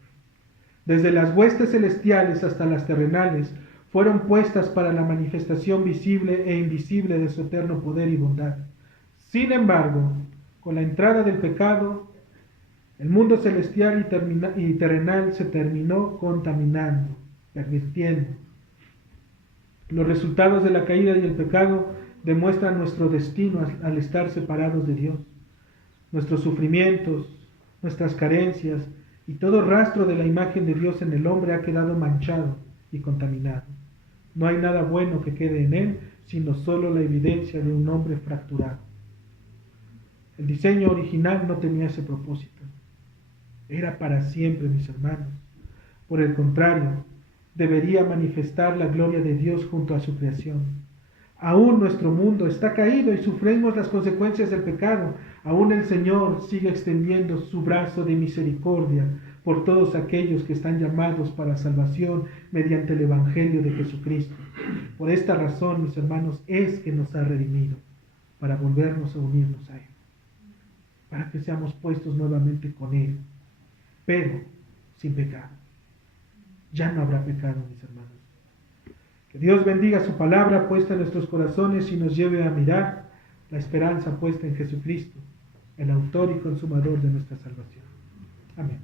Desde las huestes celestiales hasta las terrenales fueron puestas para la manifestación visible e invisible de su eterno poder y bondad. Sin embargo, con la entrada del pecado, el mundo celestial y terrenal se terminó contaminando, pervirtiendo. Los resultados de la caída y el pecado demuestran nuestro destino al estar separados de Dios. Nuestros sufrimientos, nuestras carencias y todo rastro de la imagen de Dios en el hombre ha quedado manchado y contaminado. No hay nada bueno que quede en él, sino solo la evidencia de un hombre fracturado. El diseño original no tenía ese propósito. Era para siempre, mis hermanos. Por el contrario, debería manifestar la gloria de Dios junto a su creación. Aún nuestro mundo está caído y sufrimos las consecuencias del pecado. Aún el Señor sigue extendiendo su brazo de misericordia por todos aquellos que están llamados para salvación mediante el Evangelio de Jesucristo. Por esta razón, mis hermanos, es que nos ha redimido para volvernos a unirnos a Él, para que seamos puestos nuevamente con Él, pero sin pecado. Ya no habrá pecado, mis hermanos. Que Dios bendiga su palabra puesta en nuestros corazones y nos lleve a mirar la esperanza puesta en Jesucristo, el autor y consumador de nuestra salvación. Amén.